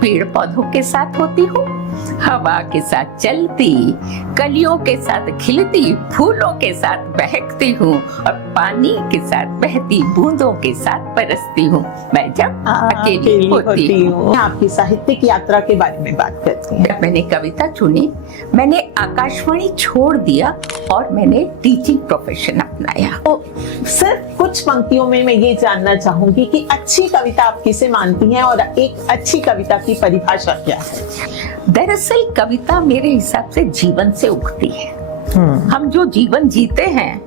पेड़ पौधों के साथ होती हूँ, हवा के साथ चलती, कलियों के साथ खिलती, फूलों के साथ बहकती हूँ और पानी के साथ बहती बूंदों के साथ बरसती हूँ मैं जब अकेली होती हूँ। आपकी साहित्यिक यात्रा के बारे में बात करते हैं। जब मैंने कविता चुनी, मैंने आकाशवाणी छोड़ दिया और मैंने टीचिंग प्रोफेशन अपनाया। तो सिर्फ कुछ पंक्तियों में मैं ये जानना चाहूंगी कि अच्छी कविता आप किसे मानती हैं और एक अच्छी कविता की परिभाषा क्या है? दरअसल कविता मेरे हिसाब से जीवन से उगती है। हम जो जीवन जीते हैं,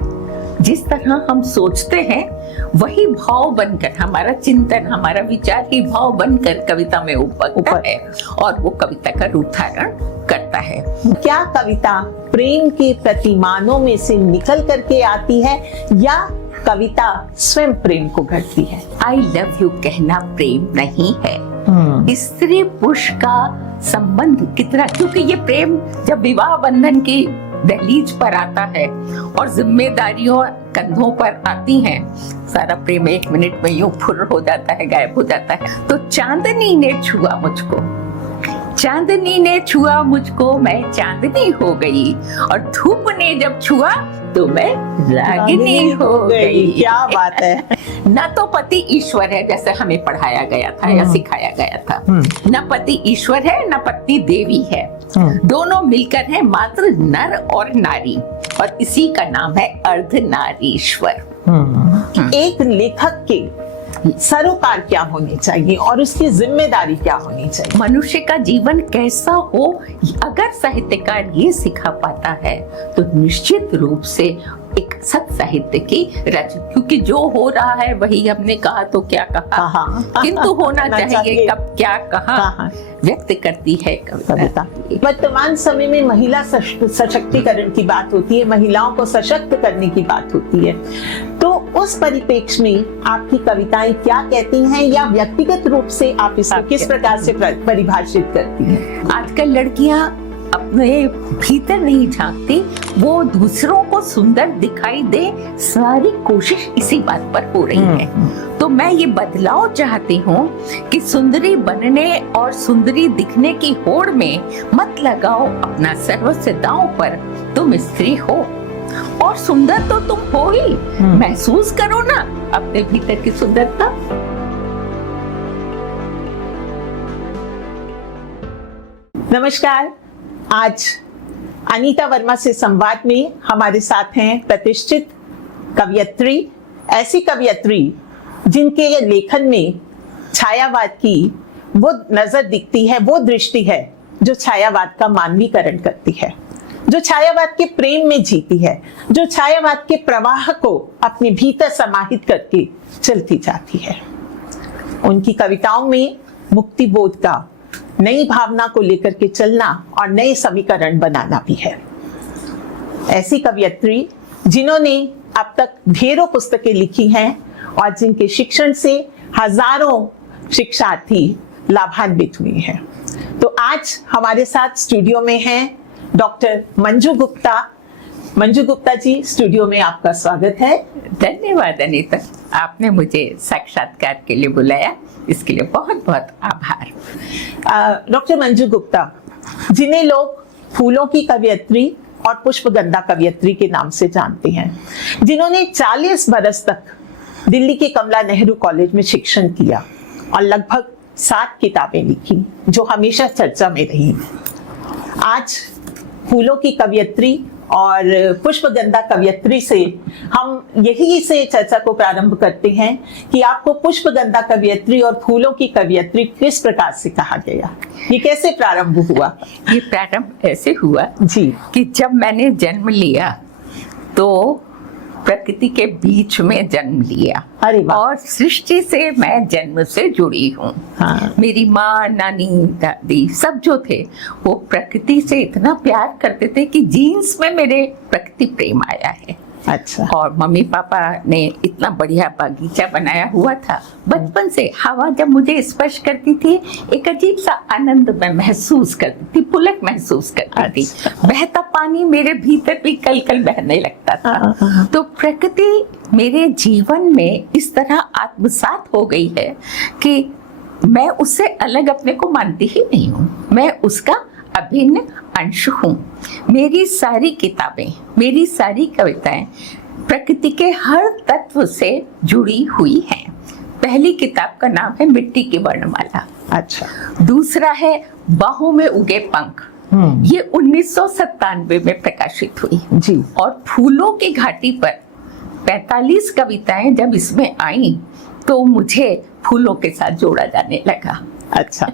जिस तरह हम सोचते हैं, वही भाव बनकर, हमारा चिंतन, हमारा विचार ही भाव बनकर कविता में उभरता है और वो कविता का रूप धारण करता है। क्या कविता प्रेम के प्रतिमानों में से निकल करके आती है या कविता स्वयं प्रेम को घड़ती है? आई लव यू कहना प्रेम नहीं है। स्त्री पुरुष का संबंध कितना, क्योंकि ये प्रेम जब विवाह बंधन की दहलीज पर आता है और जिम्मेदारियों कंधों पर आती हैं, सारा प्रेम 1 मिनट में यूं फुर्र हो जाता है, गायब हो जाता है। तो चांदनी ने छुआ मुझको, चांदनी ने छुआ मुझको, मैं चांदनी हो गई, और धूप ने जब छुआ तो मैं रागिनी हो गई। क्या बात है। न तो पति ईश्वर है जैसे हमें पढ़ाया गया था या सिखाया गया था, न पति ईश्वर है न पत्नी देवी है, दोनों मिलकर हैं मात्र नर और नारी, और इसी का नाम है अर्धनारीश्वर। एक लेखक के सरोकार क्या होनी चाहिए और उसकी जिम्मेदारी क्या होनी चाहिए? मनुष्य का जीवन कैसा हो, अगर साहित्यकार ये सिखा पाता है तो निश्चित रूप से एक सत साहित्य की रचना, क्योंकि जो हो रहा है वही हमने कहा तो क्या कहा, किंतु होना चाहिए कब क्या कहा व्यक्त करती है कविता। वर्तमान समय में महिला सशक्तिकरण की बात होती है, महिलाओं को सशक्त करने की बात होती है, तो उस परिप्रेक्ष्य में आपकी कविताएं क्या कहती हैं या व्यक्तिगत रूप से आप इसको किस प्रकार से परिभाषित करती हैं? आजकल लड़कियां अपने भीतर नहीं झांकती, वो दूसरों को सुंदर दिखाई दे, सारी कोशिश इसी बात पर हो रही है। तो मैं ये बदलाव चाहती हूँ कि सुंदरी बनने और सुंदरी दिखने की होड़ में मत लगाओ अपना सर्वस्व दांव पर। तुम स्त्री हो और सुंदर तो तुम हो ही, महसूस करो ना अपने भीतर की सुंदरता। नमस्कार, आज अनीता वर्मा से संवाद में हमारे साथ हैं प्रतिष्ठित कवयित्री, ऐसी कवयित्री जिनके लेखन में छायावाद की वो नजर दिखती है, वो दृष्टि है जो छायावाद का मानवीकरण करती है, जो छायावाद के प्रेम में जीती है, जो छायावाद के प्रवाह को अपने भीतर समाहित करके चलती जाती है। उनकी कविताओं में मुक्ति बोध का, नई भावना को लेकर के चलना और नए समीकरण बनाना भी है। ऐसी कवयित्री जिन्होंने अब तक ढेरों पुस्तकें लिखी हैं और जिनके शिक्षण से हजारों शिक्षार्थी लाभान्वित हुए हैं। तो आज हमारे साथ स्टूडियो में हैं डॉक्टर मंजू गुप्ता। मंजू गुप्ता जी, स्टूडियो में आपका स्वागत है। धन्यवाद अनीता, आपने मुझे साक्षात्कार के लिए बुलाया, इसके लिए बहुत बहुत आभार। डॉक्टर मंजू गुप्ता, जिन्हें लोग फूलों की कवयित्री और पुष्पगंधा कवयित्री के नाम से जानते हैं, जिन्होंने 40 बरस तक दिल्ली के कमला नेहरू कॉलेज में शिक्षण किया और लगभग 7 किताबें लिखी जो हमेशा चर्चा में रही। आज फूलों की कवयित्री और पुष्पगंधा कवयित्री से हम यही से चर्चा को प्रारंभ करते हैं कि आपको पुष्पगंधा कवयित्री और फूलों की कवयित्री किस प्रकार से कहा गया, ये कैसे प्रारंभ हुआ? ये प्रारंभ ऐसे हुआ जी कि जब मैंने जन्म लिया तो प्रकृति के बीच में जन्म लिया। अरे वाह। और सृष्टि से मैं जन्म से जुड़ी हूँ। हाँ। मेरी माँ, नानी, दादी सब जो थे वो प्रकृति से इतना प्यार करते थे कि जीन्स में मेरे प्रकृति प्रेम आया है। अच्छा। और मम्मी पापा ने इतना बढ़िया बगीचा बनाया हुआ था। बचपन से हवा जब मुझे स्पर्श करती थी एक अजीब सा आनंद मैं महसूस करती थी, पुलक महसूस करती थी। बहता पानी मेरे भीतर भी कल कल बहने लगता था। तो प्रकृति मेरे जीवन में इस तरह आत्मसात हो गई है कि मैं उससे अलग अपने को मानती ही नहीं हूँ, मैं उसका अभिन्न अंश हूँ। मेरी सारी किताबें, मेरी सारी कविताएं प्रकृति के हर तत्व से जुड़ी हुई हैं। पहली किताब का नाम है मिट्टी की वर्णमाला। अच्छा। दूसरा है बाहों में उगे पंख, ये 1997 में प्रकाशित हुई जी। और फूलों की घाटी पर 45 कविताएं जब इसमें आई तो मुझे फूलों के साथ जोड़ा जाने लगा। अच्छा,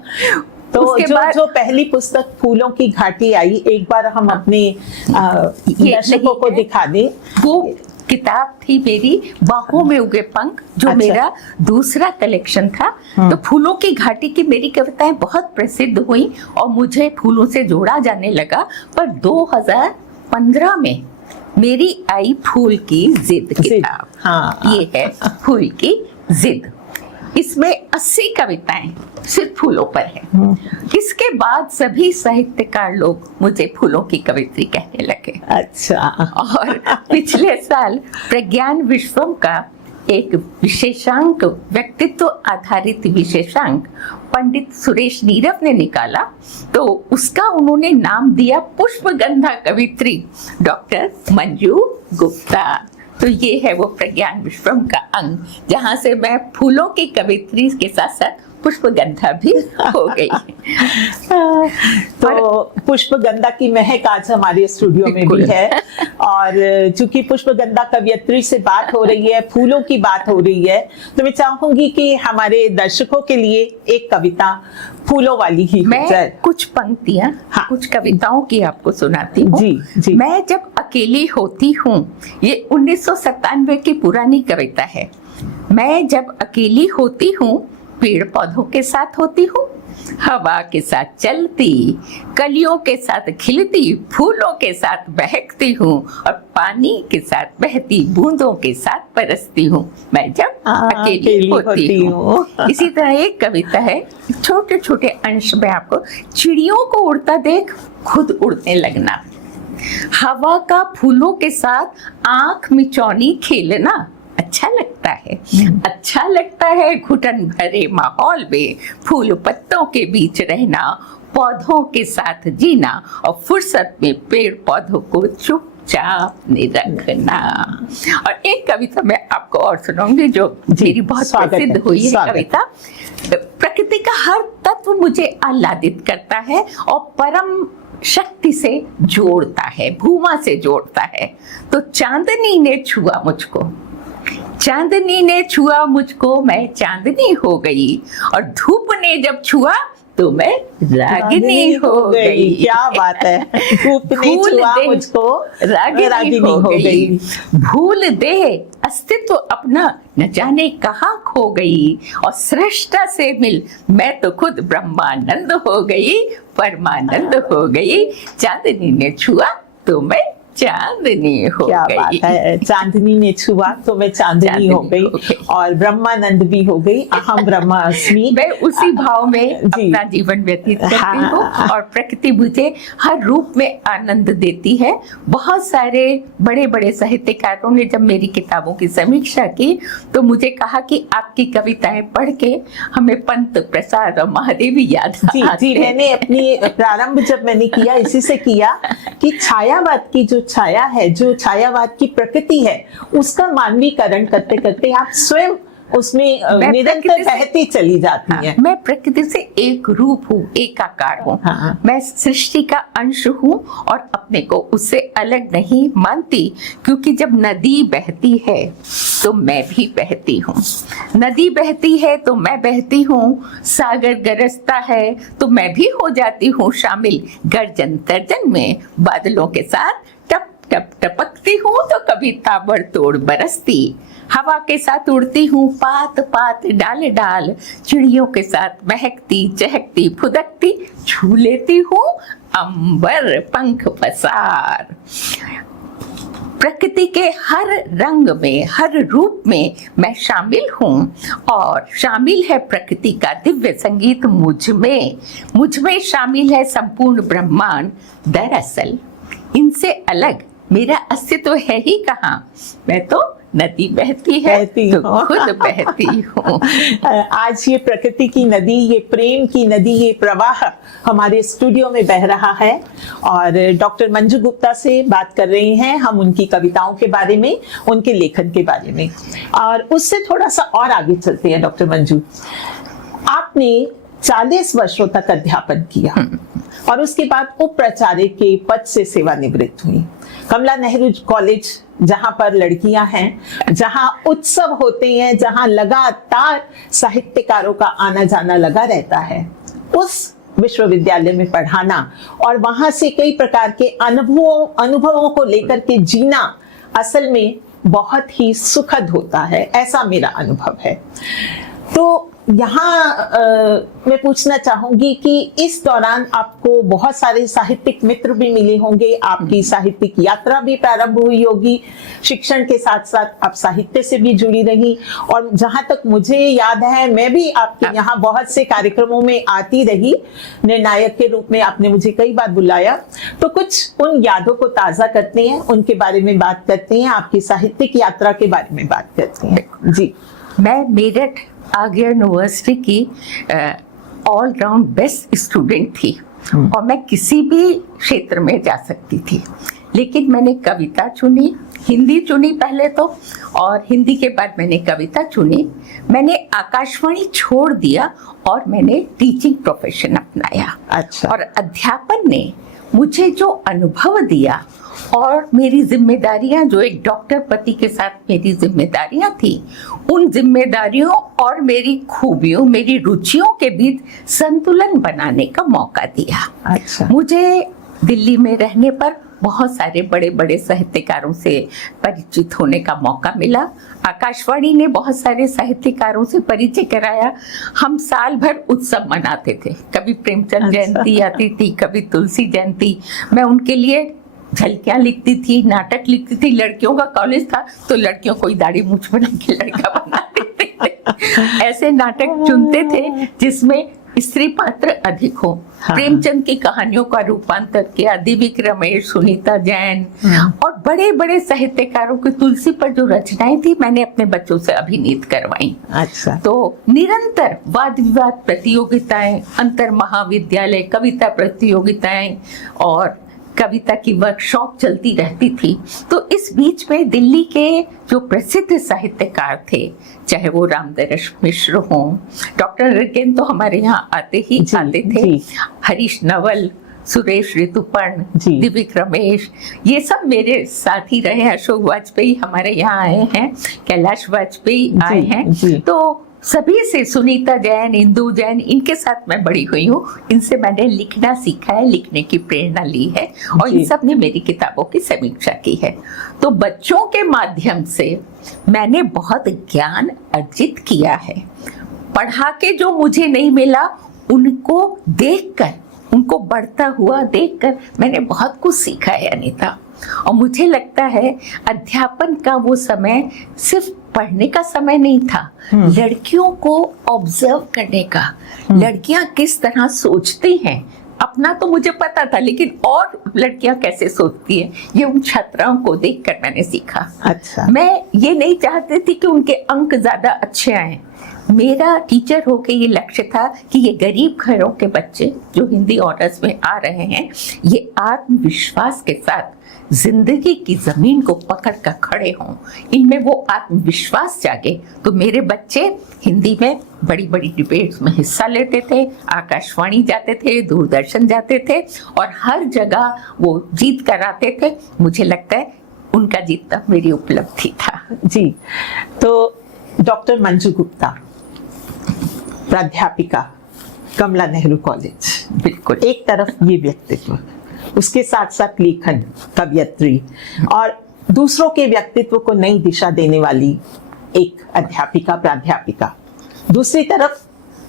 तो जो पहली पुस्तक फूलों की घाटी आई, एक बार हम अपने दर्शकों को दिखा दें। वो किताब थी मेरी बाहों में उगे पंख, जो अच्छा। मेरा दूसरा कलेक्शन था। तो फूलों की घाटी की मेरी कविताएं बहुत प्रसिद्ध हुई और मुझे फूलों से जोड़ा जाने लगा। पर 2015 में मेरी आई फूल की जिद किताब। हाँ। ये है फूल की जिद। इसमें 80 कविताएं सिर्फ फूलों पर है। इसके बाद सभी साहित्यकार लोग मुझे फूलों की कवित्री कहने लगे। अच्छा। और पिछले साल प्रज्ञान विश्वम का एक विशेषांक, व्यक्तित्व आधारित विशेषांक पंडित सुरेश नीरव ने निकाला, तो उसका उन्होंने नाम दिया पुष्पगंधा कवित्री डॉक्टर मंजू गुप्ता। तो ये है वो प्रज्ञान विश्वम का अंग, जहां से मैं फूलों की कवित्री के साथ साथ पुष्पगंधा भी हो गई। तो पुष्पगंधा की महक आज हमारे स्टूडियो में भी है। और चूंकि पुष्पगंधा कवियत्री से बात हो रही है, फूलों की बात हो रही है, तो मैं चाहूंगी कि हमारे दर्शकों के लिए एक कविता फूलों वाली ही हो जाए। मैं कुछ पंक्तियां, हाँ। कुछ कविताओं की आपको सुनाती हूँ। जी, जी। मैं जब अकेली होती हूँ, ये 1997 की पुरानी कविता है। मैं जब अकेली होती हूँ, पेड़ पौधों के साथ होती हूँ, हवा के साथ चलती, कलियों के साथ खिलती, फूलों के साथ बहकती हूँ और पानी के साथ बहती बूंदों के साथ बरसती हूँ। मैं जब अकेली होती हूँ। इसी तरह एक कविता है, छोटे छोटे अंश में आपको, चिड़ियों को उड़ता देख खुद उड़ने लगना, हवा का फूलों के साथ आंख मिचौनी खेलना अच्छा लगता है। अच्छा लगता है घुटन भरे माहौल में फूल पत्तों के बीच रहना, पौधों के साथ जीना और फुर्सत में पेड़ पौधों को चुपचाप रखना। और एक कविता मैं आपको और सुनाऊंगी जो मेरी बहुत प्रसिद्ध हुई है कविता। प्रकृति का हर तत्व मुझे आह्लादित करता है और परम शक्ति से जोड़ता है, भूमा से जोड़ता है। तो चांदनी ने छुआ मुझको, चांदनी ने छुआ मुझको, मैं चांदनी हो गई, और धूप ने जब छुआ तो मैं रागिनी हो गई। क्या बात है। धूप ने छुआ मुझको, रागिनी हो गई। भूल दे अस्तित्व अपना, न जाने कहाँ खो गई, और सृष्टा से मिल मैं तो खुद ब्रह्मानंद हो गई, परमानंद हो गई। चांदनी ने छुआ तो मैं चांदनी हो क्या गई। बात है। चांदनी ने छुआ तो मैं चांदनी हो गई और ब्रह्मानंद भी हो गई। अहम ब्रह्मास्मि। मैं उसी भाव में अपना जीवन व्यतीत करती हूँ और प्रकृति मुझे हर रूप में आनंद देती है। बहुत सारे बड़े बड़े साहित्यकारों ने जब मेरी किताबों की समीक्षा की तो मुझे कहा कि आपकी कविताएं पढ़ के हमें पंत, प्रसाद और महादेवी याद आते हैं। मैंने अपनी प्रारंभ जब मैंने किया इसी से किया कि छायावाद की जो छाया है, जो छायावाद की प्रकृति है, उसका मानवीकरण करते करते आप स्वयं उसमें निरंतर बहती चली जाती हैं। मैं प्रकृति से एक रूप हूँ, एक आकार हूँ। मैं सृष्टि का अंश हूँ और अपने को उससे अलग नहीं मानती, क्योंकि जब नदी बहती है तो मैं भी बहती हूँ। नदी बहती है तो मैं बहती हूँ, सागर गरजता है तो मैं भी हो जाती हूँ शामिल, गर्जन तर्जन में बादलों के साथ टप टप टपकती हूँ तो कभी ताबड़तोड़ बरसती, हवा के साथ उड़ती हूँ पात पात डाल डाल, चिड़ियों के साथ महकती चहकती फुदकती, छू लेती हूँ अंबर पंख पसार। प्रकृति के हर रंग में, हर रूप में मैं शामिल हूँ और शामिल है प्रकृति का दिव्य संगीत मुझ में शामिल है संपूर्ण ब्रह्मांड। दरअसल इनसे अलग मेरा अस्तित्व है ही कहाँ, मैं तो नदी बहती है बहती तो हो। खुद बहती हूँ। आज ये प्रकृति की नदी, ये प्रेम की नदी, ये प्रवाह हमारे स्टूडियो में बह रहा है और डॉक्टर मंजू गुप्ता से बात कर रहे हैं हम उनकी कविताओं के बारे में, उनके लेखन के बारे में। और उससे थोड़ा सा और आगे चलते हैं डॉक्टर मंजू। आपने 40 वर्षों तक अध्यापन किया और उसके बाद उप प्राचार्य के पद से सेवानिवृत्त हुई। कमला नेहरू कॉलेज, जहां पर लड़कियां हैं, जहां उत्सव होते हैं, जहां लगातार साहित्यकारों का आना जाना लगा रहता है, उस विश्वविद्यालय में पढ़ाना और वहां से कई प्रकार के अनुभवों को लेकर के जीना असल में बहुत ही सुखद होता है, ऐसा मेरा अनुभव है। तो यहाँ मैं पूछना चाहूंगी कि इस दौरान आपको बहुत सारे साहित्यिक मित्र भी मिले होंगे, आपकी साहित्यिक यात्रा भी प्रारंभ हुई होगी, शिक्षण के साथ साथ आप साहित्य से भी जुड़ी रही। और जहां तक मुझे याद है, मैं भी आपके यहाँ बहुत से कार्यक्रमों में आती रही, निर्णायक के रूप में आपने मुझे कई बार बुलाया। तो कुछ उन यादों को ताजा करते हैं, उनके बारे में बात करते हैं, आपकी साहित्यिक यात्रा के बारे में बात करते हैं। जी, मैं मेरठ आगरा यूनिवर्सिटी की ऑल राउंड बेस्ट स्टूडेंट थी और मैं किसी भी क्षेत्र में जा सकती थी, लेकिन मैंने कविता चुनी, हिंदी चुनी पहले तो, और हिंदी के बाद मैंने कविता चुनी। मैंने आकाशवाणी छोड़ दिया और मैंने टीचिंग प्रोफेशन अपनाया। अच्छा। और अध्यापन ने मुझे जो अनुभव दिया और मेरी जिम्मेदारियां, जो एक डॉक्टर पति के साथ मेरी जिम्मेदारियां थी, उन जिम्मेदारियों और मेरी खूबियों, मेरी रुचियों के बीच संतुलन बनाने का मौका दिया। अच्छा। मुझे दिल्ली में रहने पर बहुत सारे बड़े बड़े साहित्यकारों से परिचित होने का मौका मिला। आकाशवाणी ने बहुत सारे साहित्यकारों से परिचय कराया। हम साल भर उत्सव मनाते थे, कभी प्रेमचंद जयंती आती थी, कभी तुलसी जयंती। मैं उनके लिए झलकियां लिखती थी, नाटक लिखती थी। लड़कियों का कॉलेज था तो लड़कियों को दाढ़ी मूछ बना के लड़का बना देते थे। ऐसे नाटक चुनते थे जिसमें स्त्री पात्र अधिक हो। हाँ। प्रेमचंद की कहानियों का रूपांतर किया, दिव्य रमेश, सुनीता जैन और बड़े बड़े साहित्यकारों की तुलसी पर जो रचनाएं थी, मैंने अपने बच्चों से अभिनीत करवाई। अच्छा। तो निरंतर वाद विवाद प्रतियोगिताएं, अंतर महाविद्यालय कविता प्रतियोगिताएं और कविता की वर्कशॉप चलती रहती थी। तो इस बीच में दिल्ली के जो प्रसिद्ध साहित्यकार थे, चाहे वो रामदरस मिश्र हों, डॉक्टर रिकेन तो हमारे यहाँ आते थे, हरीश नवल, सुरेश ऋतुपर्ण, दिव्य रमेश, ये सब मेरे साथ ही रहे। अशोक वाजपेयी हमारे यहाँ आए हैं, कैलाश वाजपेयी आए हैं। तो सभी से, सुनीता जैन, इंदु जैन, इनके साथ मैं बड़ी हुई हूँ। इनसे मैंने लिखना सीखा है, लिखने की प्रेरणा ली है और इन सब ने मेरी किताबों की समीक्षा की है। तो बच्चों के माध्यम से मैंने बहुत ज्ञान अर्जित किया है। पढ़ा के जो मुझे नहीं मिला, उनको देखकर, उनको बढ़ता हुआ देखकर मैंने बहुत कुछ सीखा है अनीता। और मुझे लगता है अध्यापन का वो समय सिर्फ पढ़ने का समय नहीं था, लड़कियों को ऑब्जर्व करने का, लड़कियां किस तरह सोचती हैं। अपना तो मुझे पता था, लेकिन और लड़कियां कैसे सोचती हैं, ये उन छात्राओं को देखकर मैंने सीखा। अच्छा। मैं ये नहीं चाहती थी कि उनके अंक ज्यादा अच्छे आए। मेरा टीचर होके ये लक्ष्य था कि ये गरीब घरों के बच्चे जो हिंदी ऑनर्स में आ रहे हैं, ये आत्मविश्वास के साथ जिंदगी की जमीन को पकड़ कर खड़े हों, इनमें वो आत्मविश्वास जागे। तो मेरे बच्चे हिंदी में बड़ी बड़ी डिबेट्स में हिस्सा लेते थे, आकाशवाणी जाते थे, दूरदर्शन जाते थे और हर जगह वो जीत कर आते थे। मुझे लगता है उनका जीतना मेरी उपलब्धि था। जी, तो डॉक्टर मंजू गुप्ता, प्राध्यापिका, कमला नेहरू कॉलेज, बिल्कुल। एक तरफ ये व्यक्तित्व, उसके साथ साथ लेखन, कवियत्री और दूसरों के व्यक्तित्व को नई दिशा देने वाली एक अध्यापिका, प्राध्यापिका। दूसरी तरफ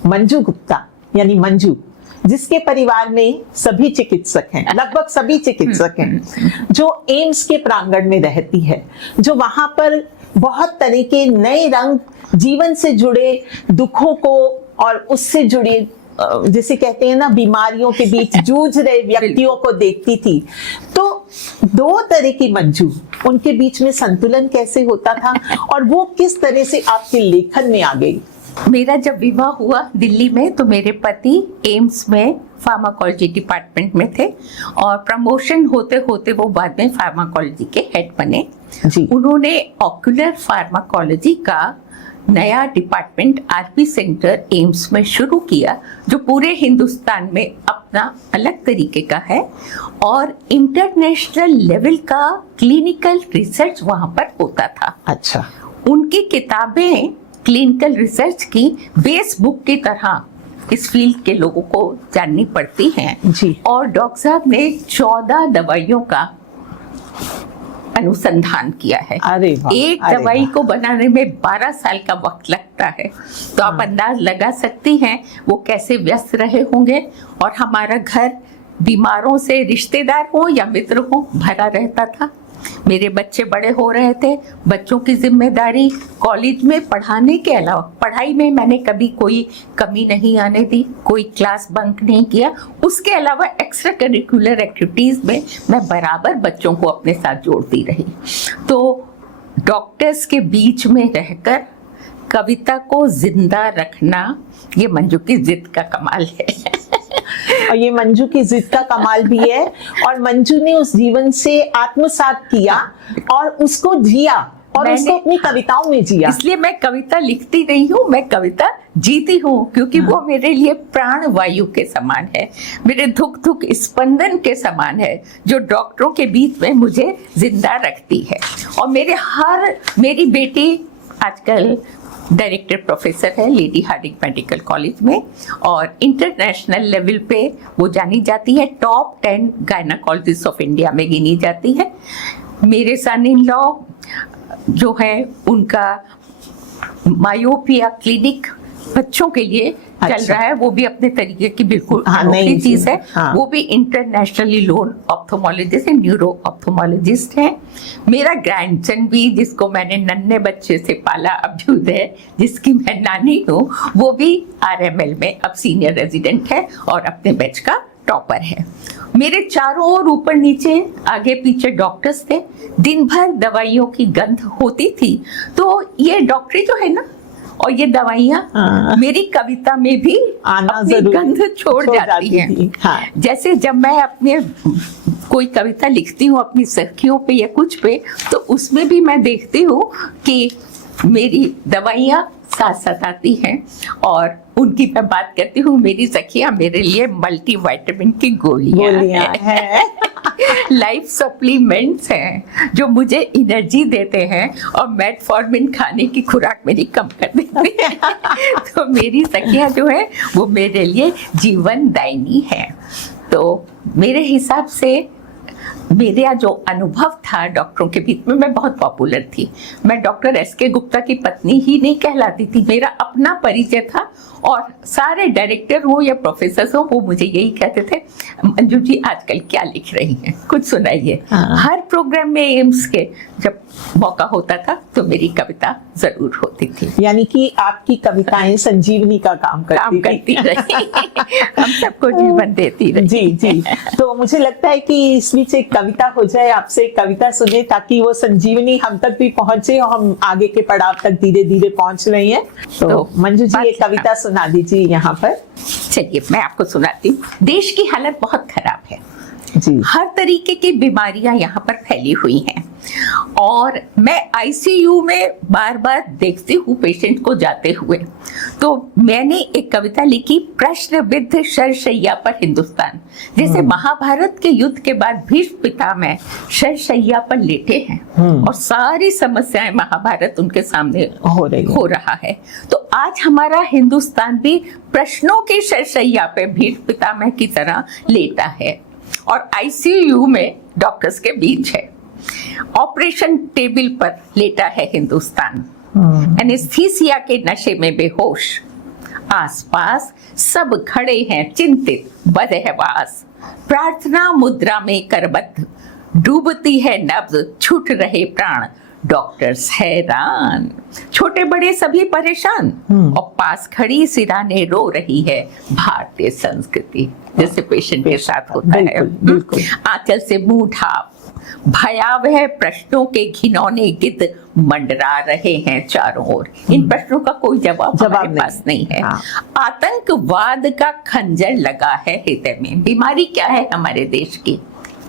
मंजू गुप्ता यानी मंजू, जिसके परिवार में सभी चिकित्सक हैं, लगभग सभी चिकित्सक हैं, जो एम्स के प्रांगण में रहती है, जो वहां पर बहुत तरह के नए रंग, जीवन से जुड़े दुखों को और उससे जुड़े, जिसे कहते हैं ना, बीमारियों के बीच जूझ रहे व्यक्तियों को देखती थी। तो दो तरह की मंजू, उनके बीच में संतुलन कैसे होता था और वो किस तरह से आपके लेखन में आ गई? मेरा जब विवाह हुआ दिल्ली में तो मेरे पति एम्स में फार्माकोलॉजी डिपार्टमेंट में थे और प्रमोशन होते होते वो बाद में फार्माकोलॉजी के हेड बने जी। उन्होंने ऑक्यूलर फार्माकोलॉजी का नया डिपार्टमेंट आरपी सेंटर एम्स में शुरू किया, जो पूरे हिंदुस्तान में अपना अलग तरीके का है और इंटरनेशनल लेवल का क्लिनिकल रिसर्च वहां पर होता था। अच्छा। उनकी किताबें क्लिनिकल रिसर्च की बेस बुक की तरह इस फील्ड के लोगों को जाननी पड़ती हैं जी। और डॉक्टर साहब ने 14 दवाइयों का अनुसंधान किया है। अरे वाह, एक अरे दवाई वाह। को बनाने में 12 साल का वक्त लगता है, तो आप अंदाज लगा सकती हैं वो कैसे व्यस्त रहे होंगे। और हमारा घर बीमारों से, रिश्तेदार हो या मित्र हो, भरा रहता था। मेरे बच्चे बड़े हो रहे थे, बच्चों की जिम्मेदारी, कॉलेज में पढ़ाने के अलावा पढ़ाई में मैंने कभी कोई कमी नहीं आने दी, कोई क्लास बंक नहीं किया। उसके अलावा एक्स्ट्रा करिकुलर एक्टिविटीज में मैं बराबर बच्चों को अपने साथ जोड़ती रही। तो डॉक्टर्स के बीच में रहकर कविता को जिंदा रखना, ये मंजू की जिद का कमाल है। और ये मंजू की जिद का कमाल भी है और मंजू ने उस जीवन से आत्मसात किया और उसको जिया और उसको अपनी कविताओं में जिया। इसलिए मैं कविता लिखती नहीं हूँ, मैं कविता जीती हूँ, क्योंकि वो मेरे लिए प्राण वायु के समान है, मेरे धुक धुक स्पंदन के समान है, जो डॉक्टरों के बीच में मुझे जिंदा रखती है। और मेरी बेटी आजकल डायरेक्टर प्रोफेसर है लेडी हार्डिंग मेडिकल कॉलेज में और इंटरनेशनल लेवल पे वो जानी जाती है, टॉप 10 गायनाकोलॉजिस्ट ऑफ इंडिया में गिनी जाती है। मेरे सन इन लॉ जो है, उनका मायोपिया क्लिनिक बच्चों के लिए चल रहा है, वो भी अपने तरीके की बिल्कुल अनोखी चीज है। वो भी इंटरनेशनली नोन ऑप्थोमोलॉजिस्ट है, न्यूरो ऑप्थोमोलॉजिस्ट है। मेरा ग्रैंडसन भी, जिसको मैंने नन्हे बच्चे से पाला, अभ्युदय, जिसकी मैं नानी हूँ, वो भी आरएमएल में अब सीनियर रेजिडेंट है और अपने बैच का टॉपर है। मेरे चारों ओर ऊपर नीचे आगे पीछे डॉक्टर्स थे, दिन भर दवाइयों की गंध होती थी। तो ये डॉक्टरी जो है ना और ये दवाइयाँ मेरी कविता में भी अपनी गंध छोड़ जाती हैं। हाँ। जैसे जब मैं अपने कोई कविता लिखती हूँ अपनी सखियों पे या कुछ पे, तो उसमें भी मैं देखती हूँ कि मेरी दवाइयाँ साथ साथ आती हैं और उनकी मैं बात करती हूँ। मेरी सखियाँ मेरे लिए मल्टी विटामिन की गोलियाँ हैं, लाइफ सप्लीमेंट्स हैं जो मुझे एनर्जी देते हैं और मेटफॉर्मिन खाने की खुराक मेरी कम कर देती है। तो मेरी सखियाँ जो है वो मेरे लिए जीवन दायिनी है। तो मेरे हिसाब से मेरा जो अनुभव था डॉक्टरों के बीच में, मैं बहुत पॉपुलर थी। मैं डॉक्टर एस.के. गुप्ता की पत्नी ही नहीं कहलाती थी, मेरा अपना परिचय था और सारे डायरेक्टर हो या प्रोफेसर हो वो मुझे यही कहते थे, मंजू जी आजकल क्या लिख रही हैं, कुछ सुनाइए। हर प्रोग्राम में एम्स के जब मौका होता था तो मेरी कविता जरूर होती थी। यानी कि आपकी कविताएं संजीवनी का काम करती रही। हम सबको जीवन देती रही। जी जी। तो मुझे लगता है कि इस बीच एक कविता हो जाए, आपसे कविता सुने ताकि वो संजीवनी हम तक भी पहुंचे और हम आगे के पड़ाव तक धीरे धीरे पहुंच रही हैं। तो मंजू जी एक कविता सुना दीजिए यहाँ पर। चलिए मैं आपको सुनाती हूँ। देश की हालत बहुत खराब है जी। हर तरीके की बीमारियां यहाँ पर फैली हुई हैं और मैं आईसीयू में बार बार देखती हूँ पेशेंट को जाते हुए। तो मैंने एक कविता लिखी, प्रश्नबिद्ध शरशैया पर हिंदुस्तान। जैसे महाभारत के युद्ध के बाद भीष्म पितामह शरशैया पर लेटे हैं और सारी समस्याएं महाभारत उनके सामने हो रहा है। तो आज हमारा हिंदुस्तान भी प्रश्नों की शरशैया पे भीष्म पितामह की तरह लेटा है और आईसीयू में डॉक्टर्स के बीच है। ऑपरेशन टेबल पर लेटा है हिंदुस्तान, एनेस्थीसिया के नशे में बेहोश। आसपास सब खड़े हैं चिंतित बदहवास, प्रार्थना मुद्रा में करबद्ध, डूबती है नब्ज छूट रहे प्राण, डॉक्टर्स हैरान, छोटे बड़े सभी परेशान और पास खड़ी सिराने रो रही है भारतीय संस्कृति। जैसे पेशेंट के साथ होता है, बिल्कुल। आंचल से मुंह ढाप भयावह प्रश्नों के घिनौने गिद्ध मंडरा रहे हैं चारों ओर। इन प्रश्नों का कोई जवाब हमारे पास नहीं है। आतंकवाद का खंजर लगा है हृदय में। बीमारी क्या है हमारे देश की,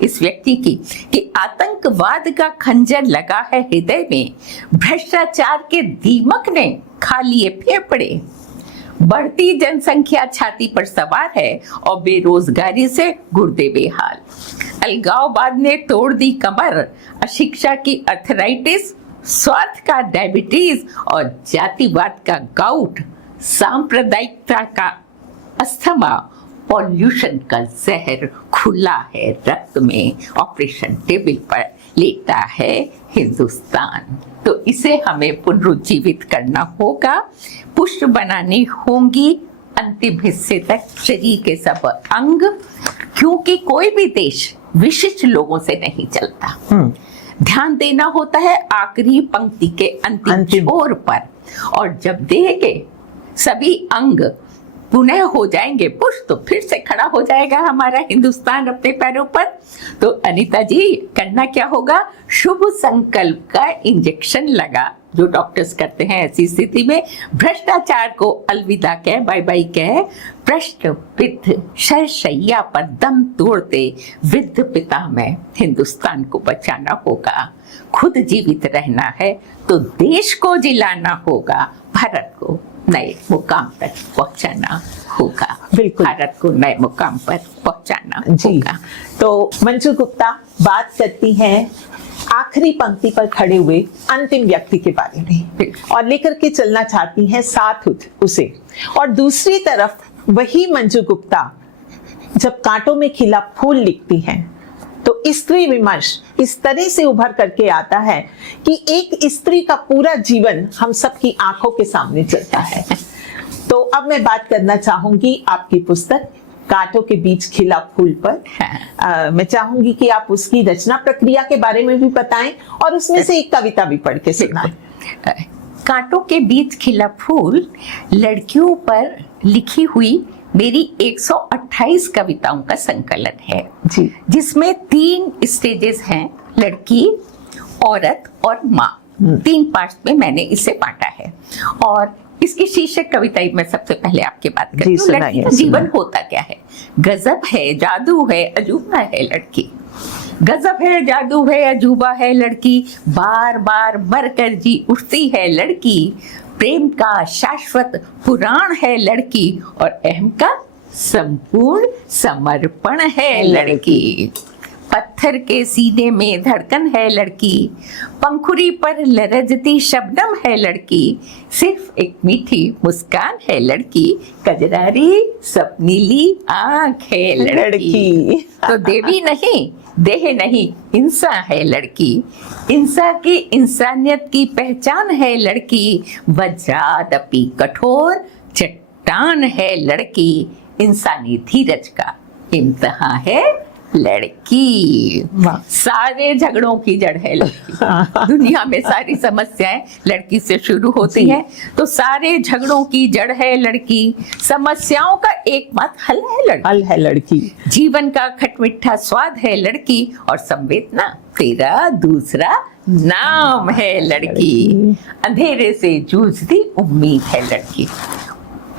इस व्यक्ति की, कि आतंकवाद का खंजर लगा है हृदय में। भ्रष्टाचार के दीमक ने खा लिए फेफड़े। बढ़ती जनसंख्या छाती पर सवार है और बेरोजगारी से गुर्दे बेहाल। अलगाववाद ने तोड़ दी कमर, अशिक्षा की अर्थराइटिस, स्वार्थ का डायबिटीज और जातिवाद का गाउट, सांप्रदायिकता का अस्थमा, पॉल्यूशन का जहर खुला है रक्त में, ऑपरेशन टेबल पर लेटा है हिंदुस्तान। तो इसे हमें पुनरुज्जीवित करना होगा, पुष्ट बनानी होंगी अंतिम हिस्से तक शरीर के सब अंग, क्योंकि कोई भी देश विशिष्ट लोगों से नहीं चलता। ध्यान देना होता है आखिरी पंक्ति के अंतिम छोर पर, और जब देह के सभी अंग पुनः हो जाएंगे पुष्ट, तो फिर से खड़ा हो जाएगा हमारा हिंदुस्तान अपने पैरों पर। तो अनीता जी, करना क्या होगा? शुभ संकल्प का इंजेक्शन लगा, जो डॉक्टर्स करते हैं ऐसी स्थिति में। भ्रष्टाचार को अलविदा कह, बाय बाय कह। प्रश्न विद्ध शरशैया पर दम तोड़ते वृद्ध पिता में हिंदुस्तान को बचाना होगा। खुद जीवित रहना है तो देश को जिलाना होगा, भारत को नए मुकाम तक पहुंचाना होगा। बिल्कुल, भारत को नए मुकाम पर पहुंचाना होगा। तो मंजू गुप्ता बात करती हैं आखिरी पंक्ति पर खड़े हुए अंतिम व्यक्ति के बारे में, और लेकर के चलना चाहती हैं साथ उसे। और दूसरी तरफ वही मंजू गुप्ता जब कांटों में खिला फूल लिखती हैं, तो स्त्री विमर्श इस तरह से उभर करके आता है कि एक स्त्री का पूरा जीवन हम सबकी आंखों के सामने चलता है। तो अब मैं बात करना चाहूंगी आपकी पुस्तक कांटों के बीच खिला फूल पर। मैं चाहूंगी कि आप उसकी रचना प्रक्रिया के बारे में भी बताएं और उसमें से एक कविता भी पढ़ के सुनाएं। कांटों के बीच खिला फूल लड़कियों पर लिखी हुई मेरी 128 कविताओं का संकलन है जी, जिसमें 3 स्टेजेस हैं, लड़की, औरत और माँ। 3 पार्ट्स में मैंने इसे बांटा है। और इसकी शीर्षक कविता मैं सबसे पहले आपके बात करती हूँ। लड़की का जीवन होता क्या है? गजब है, जादू है, अजूबा है लड़की। गजब है, जादू है, अजूबा है लड़की, बार बार मर कर जी उठती है लड़की। प्रेम का शाश्वत पुराण है लड़की, और अहम का संपूर्ण समर्पण है लड़की। पत्थर के सीने में धड़कन है लड़की, पंखुड़ी पर लरजती शबनम है लड़की। सिर्फ एक मीठी मुस्कान है लड़की, कजरारी सपनीली आंख है लड़की। तो देवी नहीं, देह नहीं, इंसान है लड़की। इंसान की इंसानियत की पहचान है लड़की, वज्रादपि कठोर चट्टान है लड़की। इंसानी धीरज का इम्तिहान है लड़की। सारे झगड़ों की जड़ है लड़की। दुनिया में सारी समस्याएं लड़की से शुरू होती हैं, तो सारे झगड़ों की जड़ है लड़की। समस्याओं का एकमात्र हल है लड़की। जीवन का खटमिठा स्वाद है लड़की, और संवेदना तेरा दूसरा नाम है लड़की। अंधेरे से जूझती उम्मीद है लड़की।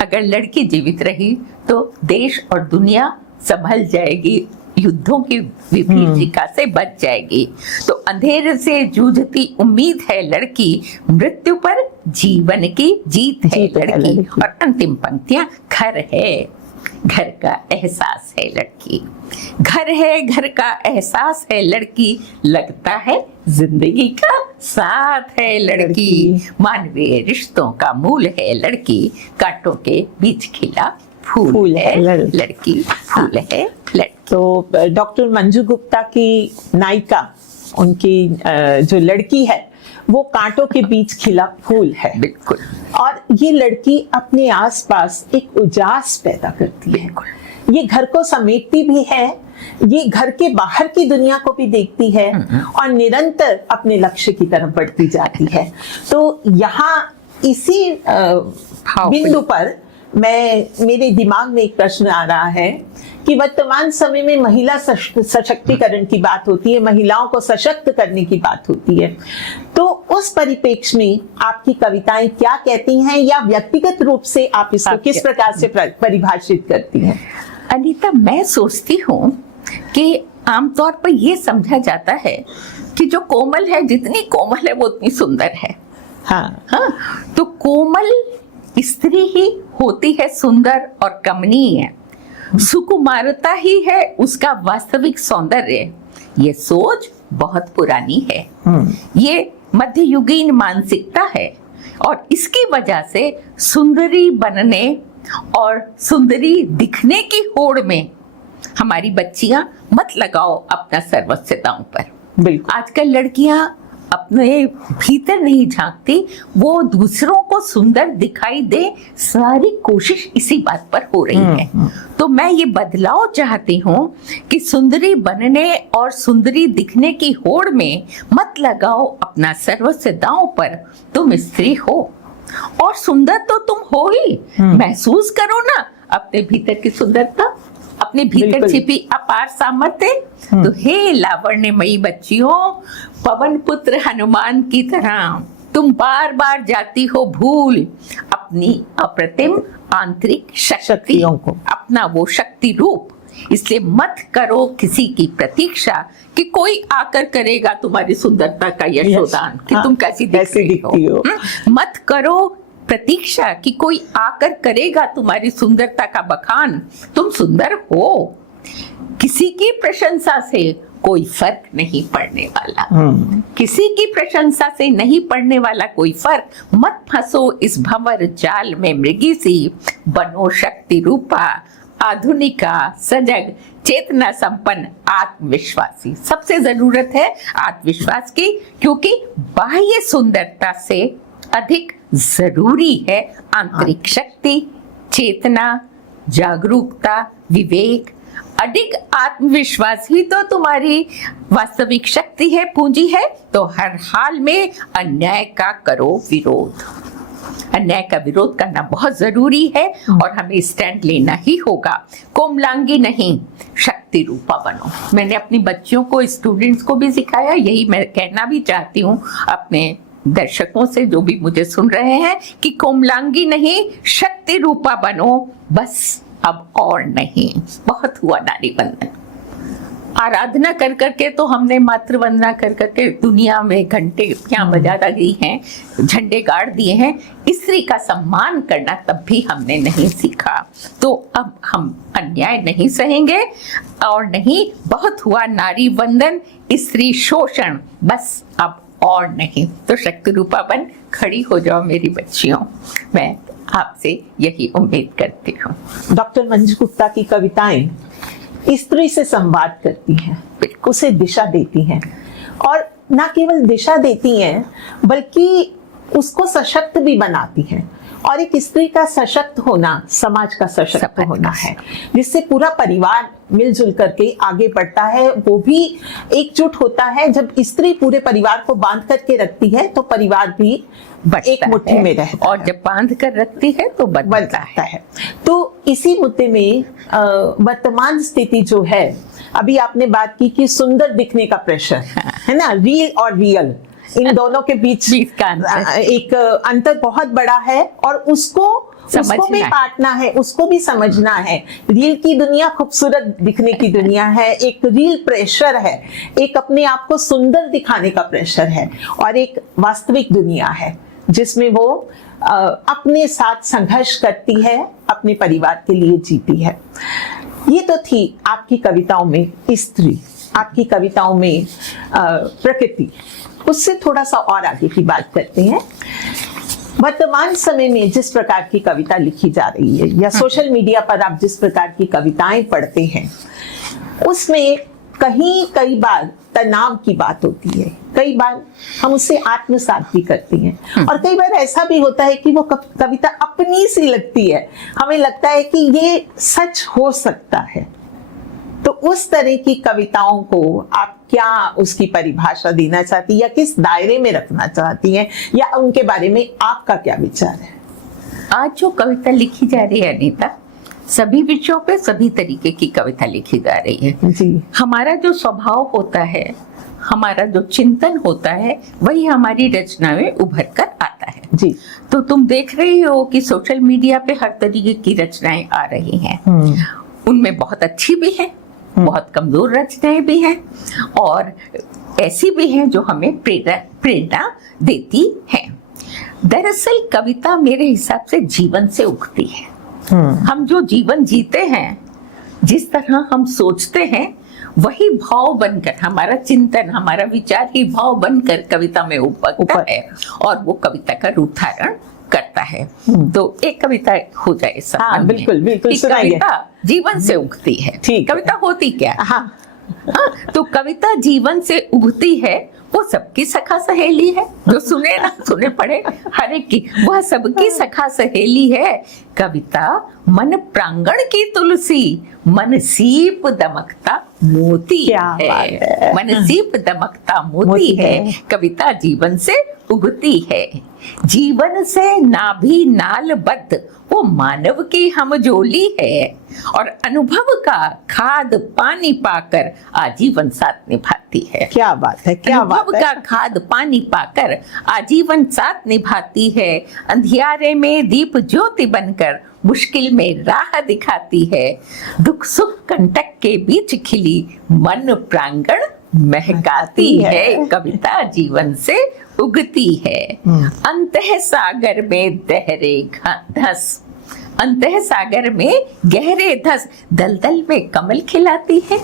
अगर लड़की जीवित रही तो देश और दुनिया संभल जाएगी, युद्धों की विभीषिका से बच जाएगी। तो अंधेरे से जूझती उम्मीद है लड़की, मृत्यु पर जीवन की जीत है लड़की। और अंतिम पंक्तियां, घर है, घर का एहसास है लड़की। घर है, घर का एहसास है लड़की, लगता है जिंदगी का साथ है लड़की। मानवीय रिश्तों का मूल है लड़की, कांटों के बीच खिला फूल है लड़की, फूल है लड़की। तो डॉक्टर मंजू गुप्ता की नायिका, उनकी जो लड़की है, वो कांटों के बीच खिला फूल है। बिल्कुल। और ये लड़की अपने आसपास एक उजास पैदा करती है। ये घर को समेटती भी है, ये घर के बाहर की दुनिया को भी देखती है, और निरंतर अपने लक्ष्य की तरफ बढ़ती जाती है। तो यहाँ इसी बिंदु पर मेरे दिमाग में एक प्रश्न आ रहा है कि वर्तमान समय में महिला सशक्तिकरण की बात होती है, महिलाओं को सशक्त करने की बात होती है, तो उस परिप्रेक्ष्य में आपकी कविताएं क्या कहती हैं, या व्यक्तिगत रूप से आप इसको किस प्रकार से परिभाषित करती हैं? अनीता, मैं सोचती हूँ कि आमतौर पर यह समझा जाता है कि जो कोमल है, जितनी कोमल है वो उतनी सुंदर है। हाँ, तो कोमल स्त्री ही होती है सुंदर और कमनीय, सुकुमारता ही है उसका वास्तविक सौंदर्य। ये सोच बहुत पुरानी है, ये मध्ययुगीन मानसिकता है, और इसकी वजह से सुंदरी बनने और सुंदरी दिखने की होड़ में हमारी बच्चियां मत लगाओ अपना सर्वस्व दांव पर। बिल्कुल, आजकल लड़कियां अपने भीतर नहीं झांकती, वो दूसरों को सुंदर दिखाई दे, सारी कोशिश इसी बात पर हो रही है। तो मैं ये बदलाव चाहती हूँ कि सुंदरी बनने और सुंदरी दिखने की होड़ में मत लगाओ अपना सर्वस्व दांव पर। तुम स्त्री हो और सुंदर तो तुम हो ही, महसूस करो ना अपने भीतर की सुंदरता, अपने भीतर छिपी अपार सामर्थ्य। तो हे लावण्यमयी बच्चियों, पवन पुत्र हनुमान की तरह तुम बार बार जाती हो भूल अपनी अप्रतिम आंतरिक शक्तियों को, अपना वो शक्ति रूप। इसलिए मत करो किसी की प्रतीक्षा कि कोई आकर करेगा तुम्हारी सुंदरता का यशोदान, कि तुम कैसी दिखती हो। मत करो प्रतीक्षा कि कोई आकर करेगा तुम्हारी सुंदरता का बखान, तुम सुंदर हो। किसी की प्रशंसा से कोई फर्क नहीं पड़ने वाला, किसी की प्रशंसा से नहीं पड़ने वाला कोई फर्क। मत फंसो इस भंवर जाल में मृगी सी, बनो शक्ति रूपा आधुनिका सजग चेतना संपन्न आत्मविश्वासी। सबसे जरूरत है आत्मविश्वास की, क्योंकि बाह्य सुंदरता से अधिक जरूरी है आंतरिक शक्ति, चेतना, जागरूकता, विवेक। अधिक आत्मविश्वास ही तो तुम्हारी वास्तविक शक्ति है, पूंजी है। तो हर हाल में अन्याय का करो विरोध। अन्याय का विरोध करना बहुत जरूरी है और हमें स्टैंड लेना ही होगा। कोमलांगी नहीं, शक्ति रूपा बनो। मैंने अपनी बच्चियों को, स्टूडेंट्स को भी सिखाया, यही मैं कहना भी चाहती हूँ अपने दर्शकों से जो भी मुझे सुन रहे हैं, कि कोमलांगी नहीं, शक्ति रूपा बनो, बस अब और नहीं। बहुत हुआ नारी वंदन। आराधना कर करके तो हमने मातृ वंदना कर करके दुनिया में घंटे क्या बजा गई हैं, झंडे गाड़ दिए हैं। स्त्री का सम्मान करना तब भी हमने नहीं सीखा। तो अब हम अन्याय नहीं सहेंगे, और नहीं बहुत हुआ नारी वंदन, स्त्री शोषण, बस अब और नहीं। तो शक्ति रूपा बन खड़ी हो जाओ मेरी बच्चियों, मैं आपसे यही उम्मीद करती हूँ। डॉक्टर मंजू गुप्ता की कविताएं स्त्री से संवाद करती हैं, उसे दिशा देती हैं, और न केवल दिशा देती हैं बल्कि उसको सशक्त भी बनाती हैं। और एक स्त्री का सशक्त होना समाज का सशक्त होना है, जिससे पूरा परिवार मिलजुल करके आगे बढ़ता है, वो भी एकजुट होता है। जब स्त्री पूरे परिवार को बांध करके रखती है तो परिवार भी एक मुट्ठी में रहता है, और जब बांध कर रखती है तो बदलता है। तो इसी मुद्दे में वर्तमान स्थिति जो है, अभी आपने बात की कि सुंदर दिखने का प्रेशर है ना, रील और रियल, इन दोनों के बीच एक अंतर बहुत बड़ा है, और उसको भी बांटना है, उसको भी समझना है। रील की दुनिया खूबसूरत दिखने की दुनिया है, एक रील प्रेशर है, एक अपने आप को सुंदर दिखाने का प्रेशर है, और एक वास्तविक दुनिया है जिसमें वो अपने साथ संघर्ष करती है, अपने परिवार के लिए जीती है। ये तो थी आपकी कविताओं में स्त्री, आपकी कविताओं में प्रकृति। उससे थोड़ा सा और आगे की बात करते हैं। वर्तमान समय में जिस प्रकार की कविता लिखी जा रही है, या सोशल मीडिया पर आप जिस प्रकार की कविताएं पढ़ते हैं, उसमें कई बार तनाव की बात होती है, कई बार हम उससे आत्मसात भी करते हैं, और कई बार ऐसा भी होता है कि वो कविता अपनी सी लगती है, हमें लगता है कि ये सच हो सकता है। तो उस तरह की कविताओं को आप क्या उसकी परिभाषा देना चाहती, या किस दायरे में रखना चाहती हैं, या उनके बारे में आपका क्या विचार है? आज जो कविता लिखी जा रही है अनीता, सभी विषयों पे सभी तरीके की कविता लिखी जा रही है जी। हमारा जो स्वभाव होता है, हमारा जो चिंतन होता है, वही हमारी रचना में उभर कर आता है जी। तो तुम देख रही हो कि सोशल मीडिया पे हर तरीके की रचनाएं आ रही हैं। उनमें बहुत अच्छी भी है, बहुत कमजोर रचनाएं भी हैं और ऐसी भी हैं जो हमें प्रेरणा देती हैं। दरअसल कविता मेरे हिसाब से जीवन से उगती है। हम जो जीवन जीते हैं, जिस तरह हम सोचते हैं, वही भाव बनकर, हमारा चिंतन, हमारा विचार ही भाव बनकर कविता में उभरता है और वो कविता का रूप धारण करता है। तो एक कविता हो जाए सब। हाँ, बिल्कुल बिल्कुल सुनाइए। कविता जीवन से उगती है। ठीक। कविता होती क्या है? हाँ। तो कविता जीवन से उगती है, वो सबकी सखा सहेली है। जो सुने ना सुने पढ़े हर एक की, वह सबकी सखा सहेली है। कविता मन प्रांगण की तुलसी, मन सीप दमकता मोती क्या बात है। मन सीप दमकता मोती है। कविता जीवन से उगती है। जीवन से नाभि नाल बद्ध वो मानव की हमजोली है और अनुभव का खाद पानी पाकर आजीवन साथ निभाती है। क्या बात है, क्या बात अनुभव है। का खाद पानी पाकर आजीवन साथ निभाती है। अंधियारे में दीप ज्योति बनकर मुश्किल में राह दिखाती है। दुख सुख कंटक के बीच खिली मन प्रांगण महकाती है। कविता जीवन से उगती है। अंतः सागर में गहरे धस, अंतः सागर में गहरे धस दलदल में कमल खिलाती है।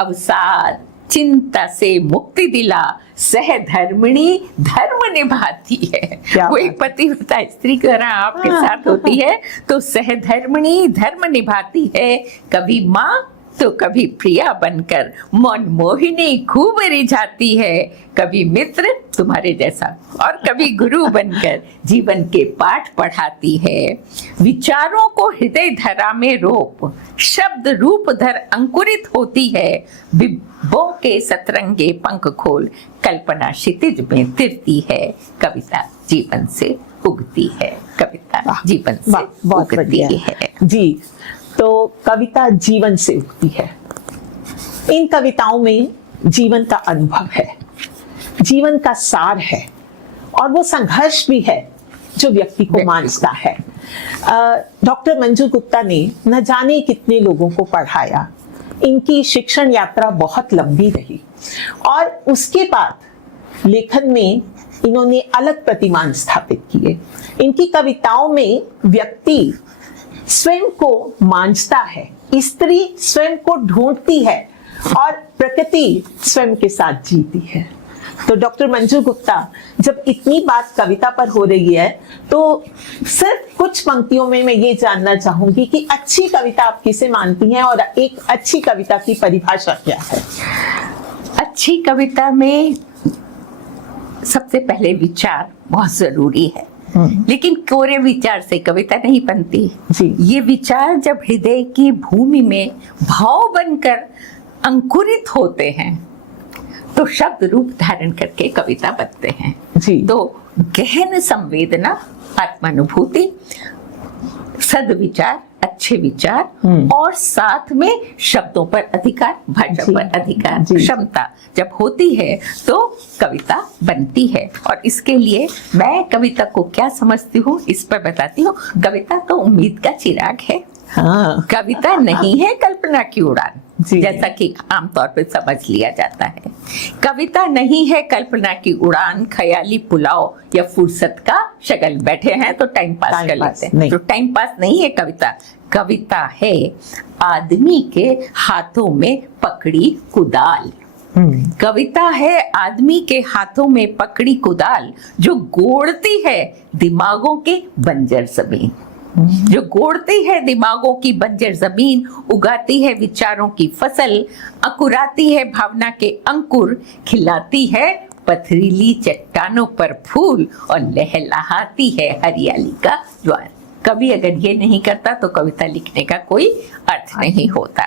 अवसाद चिंता से मुक्ति दिला सहधर्मिणी धर्म निभाती है। वो एक पतिव्रता स्त्री की तरह आपके साथ होती है तो सहधर्मिणी धर्म निभाती है। कभी माँ तो कभी प्रिया बनकर मन मोहिनी खूब रिझाती है। कभी मित्र तुम्हारे जैसा और कभी गुरु बनकर जीवन के पाठ पढ़ाती है। विचारों को हृदय धरा में रोप शब्द रूप धर अंकुरित होती है। बिंबों के सतरंगे पंख खोल कल्पना क्षितिज में तिरती है। कविता जीवन से उगती है। कविता जीवन से उगती है जी। तो कविता जीवन से उगती है। इन कविताओं में जीवन का अनुभव है, जीवन का सार है और वो संघर्ष भी है जो व्यक्ति को मांझता है। डॉक्टर मंजू गुप्ता ने न जाने कितने लोगों को पढ़ाया। इनकी शिक्षण यात्रा बहुत लंबी रही और उसके बाद लेखन में इन्होंने अलग प्रतिमान स्थापित किए। इनकी कविताओं में व्यक्ति स्वयं को मांझता है, स्त्री स्वयं को ढूंढती है और प्रकृति स्वयं के साथ जीती है। तो डॉक्टर मंजू गुप्ता, जब इतनी बात कविता पर हो रही है तो सिर्फ कुछ पंक्तियों में मैं ये जानना चाहूंगी कि अच्छी कविता आप किसे मानती हैं और एक अच्छी कविता की परिभाषा क्या है? अच्छी कविता में सबसे पहले विचार बहुत जरूरी है, लेकिन कोरे विचार से कविता नहीं बनती जी। ये विचार जब हृदय की भूमि में भाव बनकर अंकुरित होते हैं तो शब्द रूप धारण करके कविता बनते हैं जी। तो गहन संवेदना, आत्मानुभूति, सद्विचार, अच्छे विचार और साथ में शब्दों पर अधिकार, भाषा पर अधिकार, क्षमता जब होती है तो कविता बनती है। और इसके लिए मैं कविता को क्या समझती हूँ इस पर बताती हूँ। कविता तो उम्मीद का चिराग है। हाँ। कविता नहीं है कल्पना की उड़ान, जैसा कि आमतौर पर समझ लिया जाता है। कविता नहीं है कल्पना की उड़ान, ख्याली पुलाव या फुर्सत का शगल। बैठे हैं तो टाइम पास कर लेते हैं, तो टाइम पास नहीं है कविता। कविता है आदमी के हाथों में पकड़ी कुदाल। कविता है आदमी के हाथों में पकड़ी कुदाल जो गोड़ती है दिमागों के बंजर जमीन, जो गोड़ती है दिमागों की बंजर जमीन, उगाती है विचारों की फसल, अंकुराती है भावना के अंकुर, खिलाती है पथरीली चट्टानों पर फूल और लहलहाती है हरियाली का ज्वार। कवि अगर ये नहीं करता तो कविता लिखने का कोई अर्थ नहीं होता।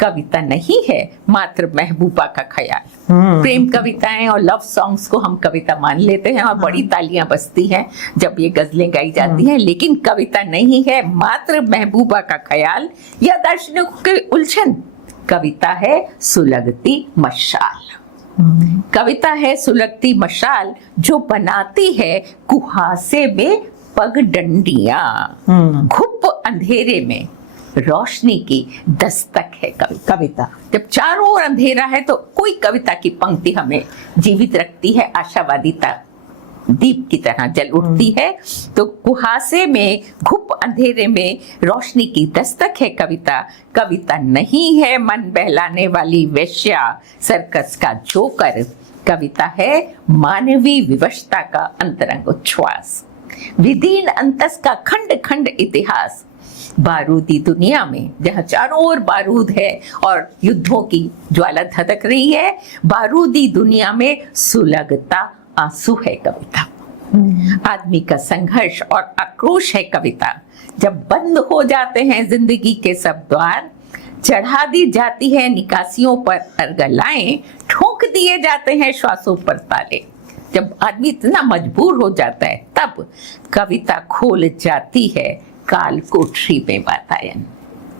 कविता नहीं है मात्र महबूबा का ख्याल। प्रेम कविताएं और लव सॉन्ग्स को हम कविता मान लेते हैं और बड़ी तालियां बजती हैं जब ये गजलें गाई जाती हैं, लेकिन कविता नहीं है मात्र महबूबा का ख्याल या दार्शनिकों के उलझन। कविता है सुलगती मशाल। कविता है सुलगती मशाल जो बनाती है कुहासे में पगडंडियां। घुप अंधेरे में रोशनी की दस्तक है कविता। जब चारों ओर अंधेरा है तो कोई कविता की पंक्ति हमें जीवित रखती है, आशावादिता दीप की तरह जल उठती है। तो कुहासे में घुप अंधेरे में रोशनी की दस्तक है कविता। कविता नहीं है मन बहलाने वाली वेश्या, सर्कस का जोकर। कविता है मानवीय विवशता का अंतरंग उच्छ्वास, विदीन अंतस का खंड खंड इतिहास। बारूदी दुनिया में जहाँ चारों ओर बारूद है और युद्धों की ज्वाला धधक रही है, बारूदी दुनिया में सुलगता आंसू है कविता। आदमी का संघर्ष और आक्रोश है कविता। जब बंद हो जाते हैं जिंदगी के सब द्वार, चढ़ा दी जाती है निकासियों पर अर्गलाएं, ठोक दिए जाते हैं श्वासों पर ताले। जब आदमी इतना मजबूर हो जाता है तब कविता खोल जाती है काल कोठरी में वातायन।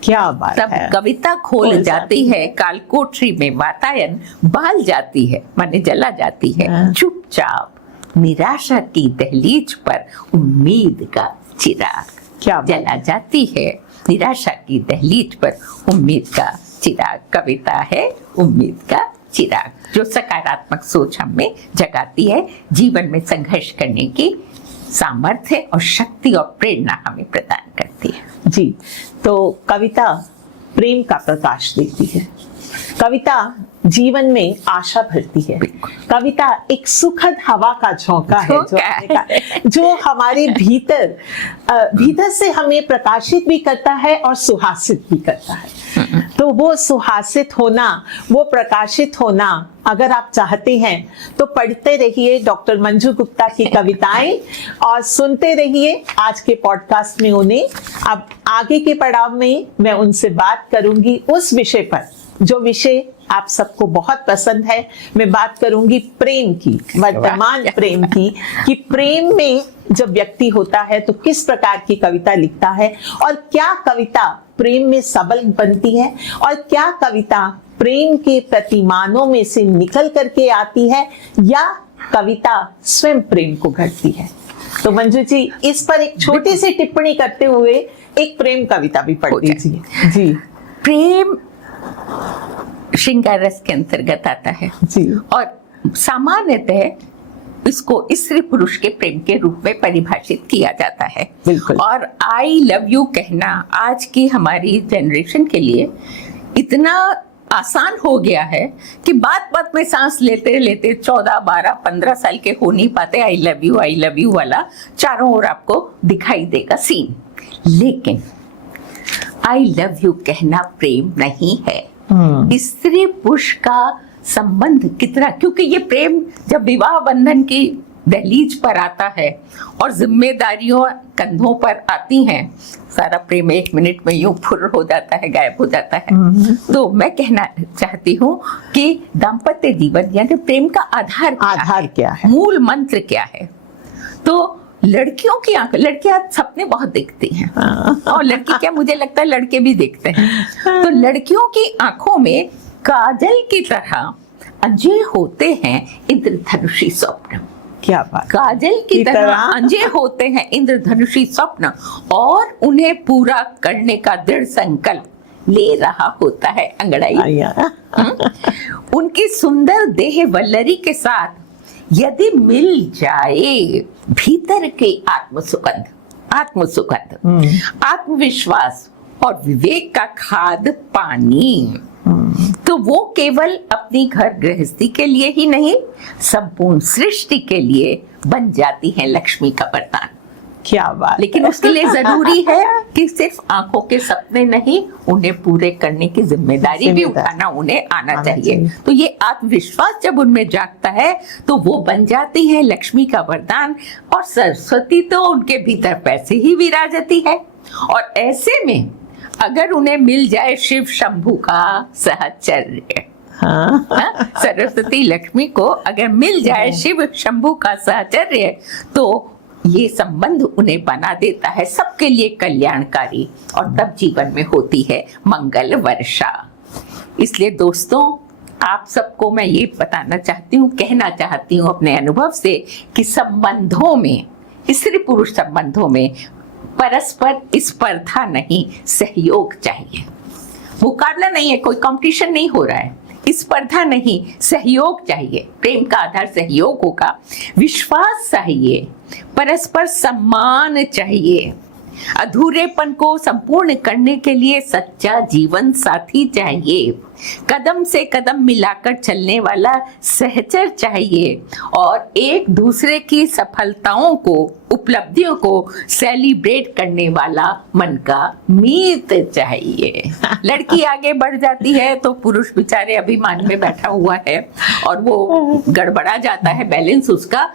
क्या बात तब है। कविता खोल जाती है काल कोठरी में वातायन, बाल जाती है माने जला जाती है चुपचाप निराशा की दहलीज पर उम्मीद का चिराग। क्या बात। जला जाती है निराशा की दहलीज पर उम्मीद का चिराग। कविता है उम्मीद का चिराग जो सकारात्मक सोच हमें जगाती है, जीवन में संघर्ष करने की सामर्थ्य और शक्ति और प्रेरणा हमें प्रदान करती है। जी, तो कविता प्रेम का प्रकाश देती है। कविता जीवन में आशा भरती है। कविता एक सुखद हवा का झोंका है जो हमारे भीतर से हमें प्रकाशित भी करता है और सुहासित भी करता है। तो वो सुहासित होना, वो प्रकाशित होना अगर आप चाहते हैं तो पढ़ते रहिए डॉक्टर मंजू गुप्ता की कविताएं और सुनते रहिए आज के पॉडकास्ट में उन्हें। अब आगे के पड़ाव में मैं उनसे बात करूंगी उस विषय पर जो विषय आप सबको बहुत पसंद है। मैं बात करूंगी प्रेम की, वर्तमान प्रेम की, कि प्रेम में जब व्यक्ति होता है तो किस प्रकार की कविता लिखता है और क्या कविता प्रेम में सबल बनती है और क्या कविता प्रेम के प्रतिमानों में से निकल करके आती है या कविता स्वयं प्रेम को घड़ती है। तो मंजू जी इस पर एक छोटी सी टिप्पणी करते हुए एक प्रेम कविता भी पढ़ दीजिए। जी, प्रेम श्रृंगार रस के अंतर्गत आता है जी, और सामान्यतः इसको स्त्री पुरुष के प्रेम के रूप में परिभाषित किया जाता है। बिल्कुल। और आई लव यू कहना आज की हमारी जनरेशन के लिए इतना आसान हो गया है कि बात बात में सांस लेते लेते 14, 12, 15 साल के हो नहीं पाते आई लव यू वाला चारों ओर आपको दिखाई देगा सीन। लेकिन आई लव यू कहना प्रेम नहीं है। स्त्री पुरुष का संबंध कितना, क्योंकि ये प्रेम जब विवाह बंधन की दहलीज पर आता है और जिम्मेदारियों कंधों पर आती हैं, सारा प्रेम 1 मिनट में यूं फुर हो जाता है, गायब हो जाता है। तो मैं कहना चाहती हूँ कि दाम्पत्य जीवन यानी प्रेम का आधार क्या है, मूल मंत्र क्या है। तो लड़कियों की आंख, लड़कियां सपने बहुत देखती हैं और लड़की क्या, मुझे लगता है लड़के भी देखते हैं। तो लड़कियों की आंखों में काजल की तरह अंजे होते हैं इंद्रधनुषी स्वप्न। क्या बात। काजल की तरह अंजे होते हैं इंद्रधनुषी स्वप्न और उन्हें पूरा करने का दृढ़ संकल्प ले रहा होता है अंगड़ाई। उनकी सुंदर देह वल्लरी के साथ यदि मिल जाए भीतर के आत्मसुगंध, आत्मविश्वास और विवेक का खाद पानी, तो वो केवल अपनी घर गृहस्थी के लिए ही नहीं, संपूर्ण सृष्टि के लिए बन जाती है लक्ष्मी का वरदान। क्या बात। लेकिन उसके लिए जरूरी है कि सिर्फ आंखों के सपने नहीं, उन्हें पूरे करने की जिम्मेदारी भी उठाना उन्हें आना चाहिए। तो ये आत्मविश्वास जब उनमें जागता है तो वो बन जाती है लक्ष्मी का वरदान, और सरस्वती तो उनके भीतर पैसे ही विराजती है। और ऐसे में अगर उन्हें मिल जाए शिव शंभू का साहचर्य, सरस्वती लक्ष्मी को अगर मिल जाए शिव शंभू का साहचर्य, तो ये संबंध उन्हें बना देता है सबके लिए कल्याणकारी, और तब जीवन में होती है मंगल वर्षा। इसलिए दोस्तों, आप सबको मैं ये बताना चाहती हूँ, कहना चाहती हूँ अपने अनुभव से कि संबंधों में, स्त्री पुरुष संबंधों में परस्पर स्पर्धा नहीं, सहयोग चाहिए। मुकाबला नहीं है, कोई कंपटीशन नहीं हो रहा है, स्पर्धा नहीं, सहयोग चाहिए। प्रेम का आधार सहयोग होगा, विश्वास चाहिए, परस्पर सम्मान चाहिए, अधूरेपन को संपूर्ण करने के लिए सच्चा जीवन साथी चाहिए, कदम से कदम मिलाकर चलने वाला सहचर चाहिए, और एक दूसरे की सफलताओं को, उपलब्धियों को सेलिब्रेट करने वाला मन का मीत चाहिए। लड़की आगे बढ़ जाती है तो पुरुष बेचारे अभिमान में बैठा हुआ है और वो गड़बड़ा जाता है बैलेंस उसका,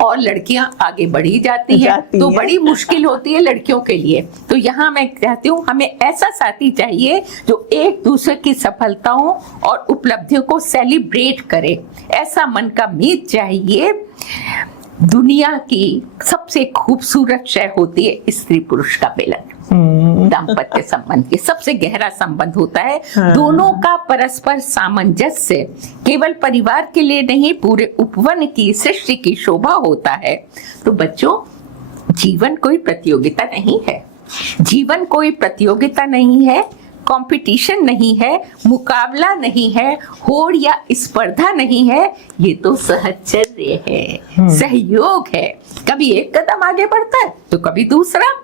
और लड़कियां आगे बढ़ी जाती है तो बड़ी मुश्किल होती है लड़कियों के लिए। तो यहाँ मैं कहती हूँ, हमें ऐसा साथी चाहिए जो एक दूसरे की सफलताओं और उपलब्धियों को सेलिब्रेट करे, ऐसा मन का मीत चाहिए। दुनिया की सबसे खूबसूरत शय होती है स्त्री पुरुष का मिलन। दाम्पत्य संबंध ये सबसे गहरा संबंध होता है। दोनों का परस्पर सामंजस्य केवल परिवार के लिए नहीं, पूरे उपवन की, सृष्टि की शोभा होता है। तो बच्चों, जीवन कोई प्रतियोगिता नहीं है, जीवन कोई प्रतियोगिता नहीं है, कंपटीशन नहीं है, मुकाबला नहीं है, होड़ या स्पर्धा नहीं है, ये तो सहचर्य है, सहयोग है। कभी एक कदम आगे बढ़ता है तो कभी दूसरा,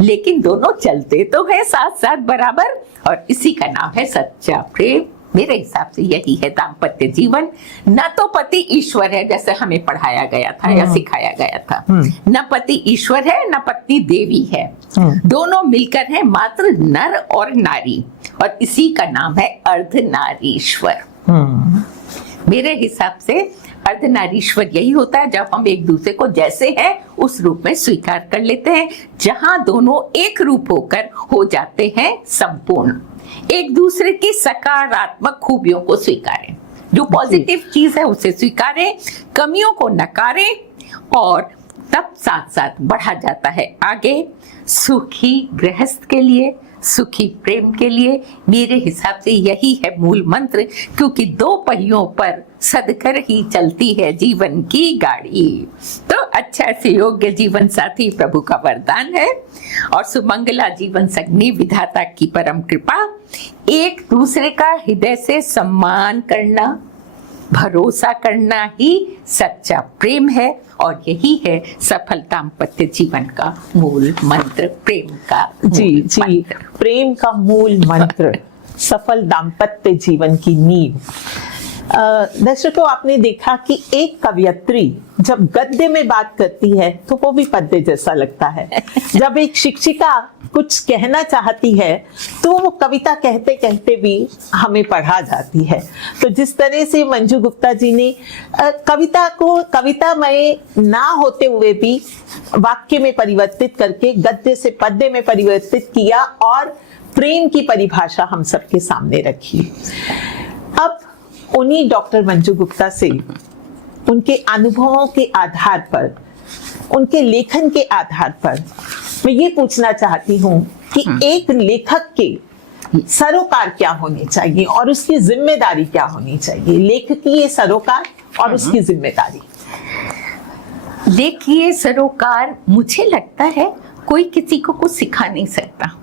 लेकिन दोनों चलते तो है साथ साथ बराबर, और इसी का नाम है सच्चा प्रेम। मेरे हिसाब से यही है दाम्पत्य जीवन। न तो पति ईश्वर है जैसे हमें पढ़ाया गया था या सिखाया गया था, न पति ईश्वर है न पत्नी देवी है, दोनों मिलकर हैं मात्र नर और नारी, और इसी का नाम है अर्धनारीश्वर। मेरे हिसाब से अर्धनारीश्वर यही होता है जब हम एक दूसरे को जैसे हैं उस रूप में स्वीकार कर लेते हैं, जहां दोनों एक रूप होकर हो जाते हैं संपूर्ण। एक दूसरे की सकारात्मक खूबियों को स्वीकारें, जो पॉजिटिव चीज है उसे स्वीकारें, कमियों को नकारें, और तब साथ साथ बढ़ा जाता है आगे सुखी गृहस्थ के लिए, सुखी प्रेम के लिए। मेरे हिसाब से यही है मूल मंत्र, क्योंकि दो पहियों पर सदकर ही चलती है जीवन की गाड़ी। तो अच्छा से योग्य जीवन साथी प्रभु का वरदान है, और सुमंगला जीवन संगनी विधाता की परम कृपा। एक दूसरे का हृदय से सम्मान करना, भरोसा करना ही सच्चा प्रेम है, और यही है सफल दाम्पत्य जीवन का मूल मंत्र, प्रेम का जी जी, प्रेम का मूल मंत्र, सफल दाम्पत्य जीवन की नींव। दर्शकों, आपने देखा कि एक कवयित्री जब गद्य में बात करती है तो वो भी पद्य जैसा लगता है। जब एक शिक्षिका कुछ कहना चाहती है तो वो कविता कहते कहते भी हमें पढ़ा जाती है। तो जिस तरह से मंजू गुप्ता जी ने कविता को कवितामय ना होते हुए भी वाक्य में परिवर्तित करके गद्य से पद्य में परिवर्तित किया और प्रेम की परिभाषा हम सबके सामने रखी। अब उन्हीं डॉक्टर मंजू गुप्ता से उनके अनुभवों के आधार पर, उनके लेखन के आधार पर मैं ये पूछना चाहती हूँ कि एक लेखक के सरोकार क्या होने चाहिए और उसकी जिम्मेदारी क्या होनी चाहिए। लेखकीय सरोकार और उसकी जिम्मेदारी। देखिए, सरोकार मुझे लगता है कोई किसी को कुछ सिखा नहीं सकता,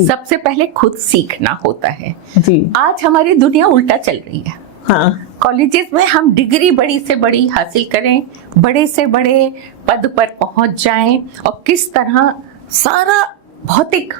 सबसे पहले खुद सीखना होता है जी। आज हमारी दुनिया उल्टा चल रही है। हाँ। कॉलेजेस में हम डिग्री बड़ी से बड़ी हासिल करें, बड़े से बड़े पद पर पहुंच जाएं, और किस तरह सारा भौतिक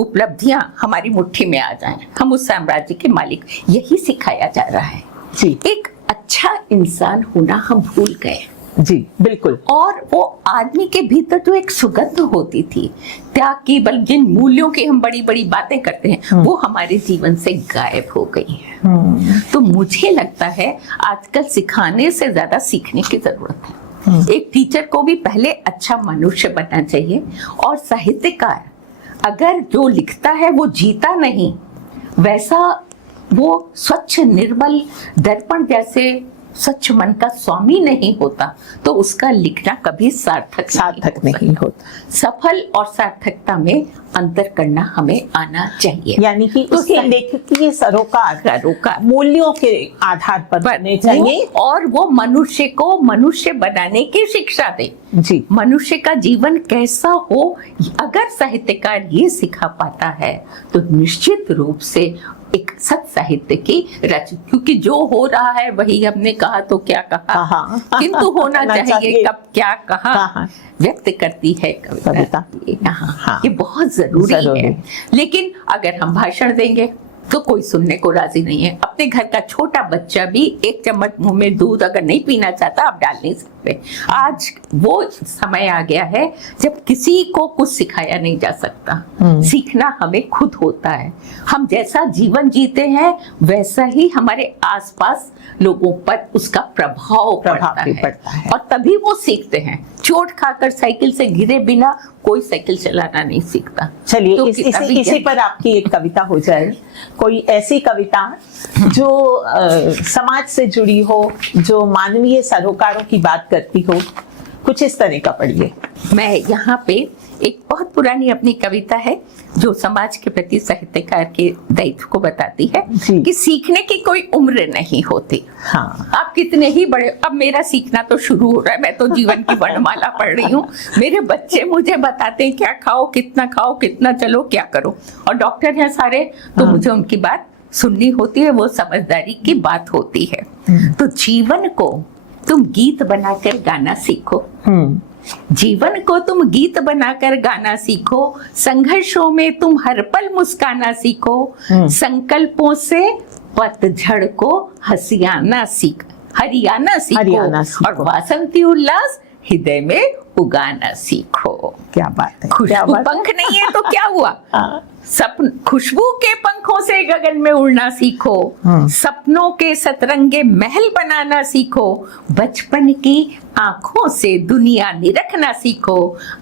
उपलब्धियां हमारी मुट्ठी में आ जाएं, हम उस साम्राज्य के मालिक, यही सिखाया जा रहा है जी। एक अच्छा इंसान होना हम भूल गए। जी बिल्कुल। और वो आदमी के भीतर जो एक सुगंध होती थी त्याग की, बल जिन मूल्यों की हम बड़ी बड़ी बातें करते हैं वो हमारे जीवन से गायब हो गई है। तो मुझे लगता है आजकल सिखाने से ज्यादा सीखने की जरूरत है। एक टीचर को भी पहले अच्छा मनुष्य बनना चाहिए, और साहित्यकार अगर जो लिखता है वो जीता नहीं, वैसा वो स्वच्छ निर्मल दर्पण जैसे सच मन का स्वामी नहीं होता, तो उसका लिखना कभी सार्थक नहीं होता। सफल और सार्थकता में अंतर करना हमें आना चाहिए। यानी कि उसके लेखकीय सरोकार मूल्यों के आधार पर बनने चाहिए, और वो मनुष्य को मनुष्य बनाने की शिक्षा दे। जी, मनुष्य का जीवन कैसा हो, अगर साहित्यकार ये सिखा पाता है तो निश्चित रूप से एक सत साहित्य की रच, क्योंकि जो हो रहा है वही हमने कहा तो क्या कहा, किंतु होना चाहिए कब क्या कहा व्यक्त करती है कविता। ये बहुत जरूरी है। लेकिन अगर हम भाषण देंगे तो कोई सुनने को राजी नहीं है। अपने घर का छोटा बच्चा भी एक चम्मच मुंह में दूध अगर नहीं पीना चाहता, आप डाल नहीं सकते। आज वो समय आ गया है जब किसी को कुछ सिखाया नहीं जा सकता, सीखना हमें खुद होता है। हम जैसा जीवन जीते हैं वैसा ही हमारे आसपास लोगों पर उसका प्रभाव पड़ता है, और तभी वो सीखते हैं। चोट खाकर साइकिल से गिरे बिना कोई साइकिल चलाना नहीं सीखता। चलिए तो इसी पर आपकी एक कविता हो जाए, कोई ऐसी कविता जो समाज से जुड़ी हो, जो मानवीय सरोकारों की बात करती हो, कुछ इस तरह का पढ़िए। मैं यहाँ पे एक बहुत पुरानी अपनी कविता है जो समाज के प्रति साहित्यकार के दायित्व को बताती है कि सीखने की कोई उम्र नहीं होती। हाँ। आप कितने ही बड़े, अब मेरा सीखना तो शुरू हो रहा है, मैं तो जीवन की वर्णमाला पढ़ रही हूँ। मेरे बच्चे मुझे बताते हैं क्या खाओ, कितना चलो, क्या करो, और डॉक्टर हैं सारे, तो मुझे उनकी बात सुननी होती है, वो समझदारी की बात होती है। तो जीवन को तुम गीत बनाकर गाना सीखो, जीवन को तुम गीत बनाकर गाना सीखो, संघर्षों में तुम हर पल मुस्काना सीखो, संकल्पों से पतझड़ को हरियाना सीखो, और वासंती उल्लास हृदय में उगाना सीखो। क्या बात है। खुशबू पंख नहीं है तो क्या हुआ, खुशबू के पंखों से गगन में उड़ना सीखो, सपनों के सतरंगे महल बनाना सीखो, बचपन की आंखों से दुनिया निरखना सीखो,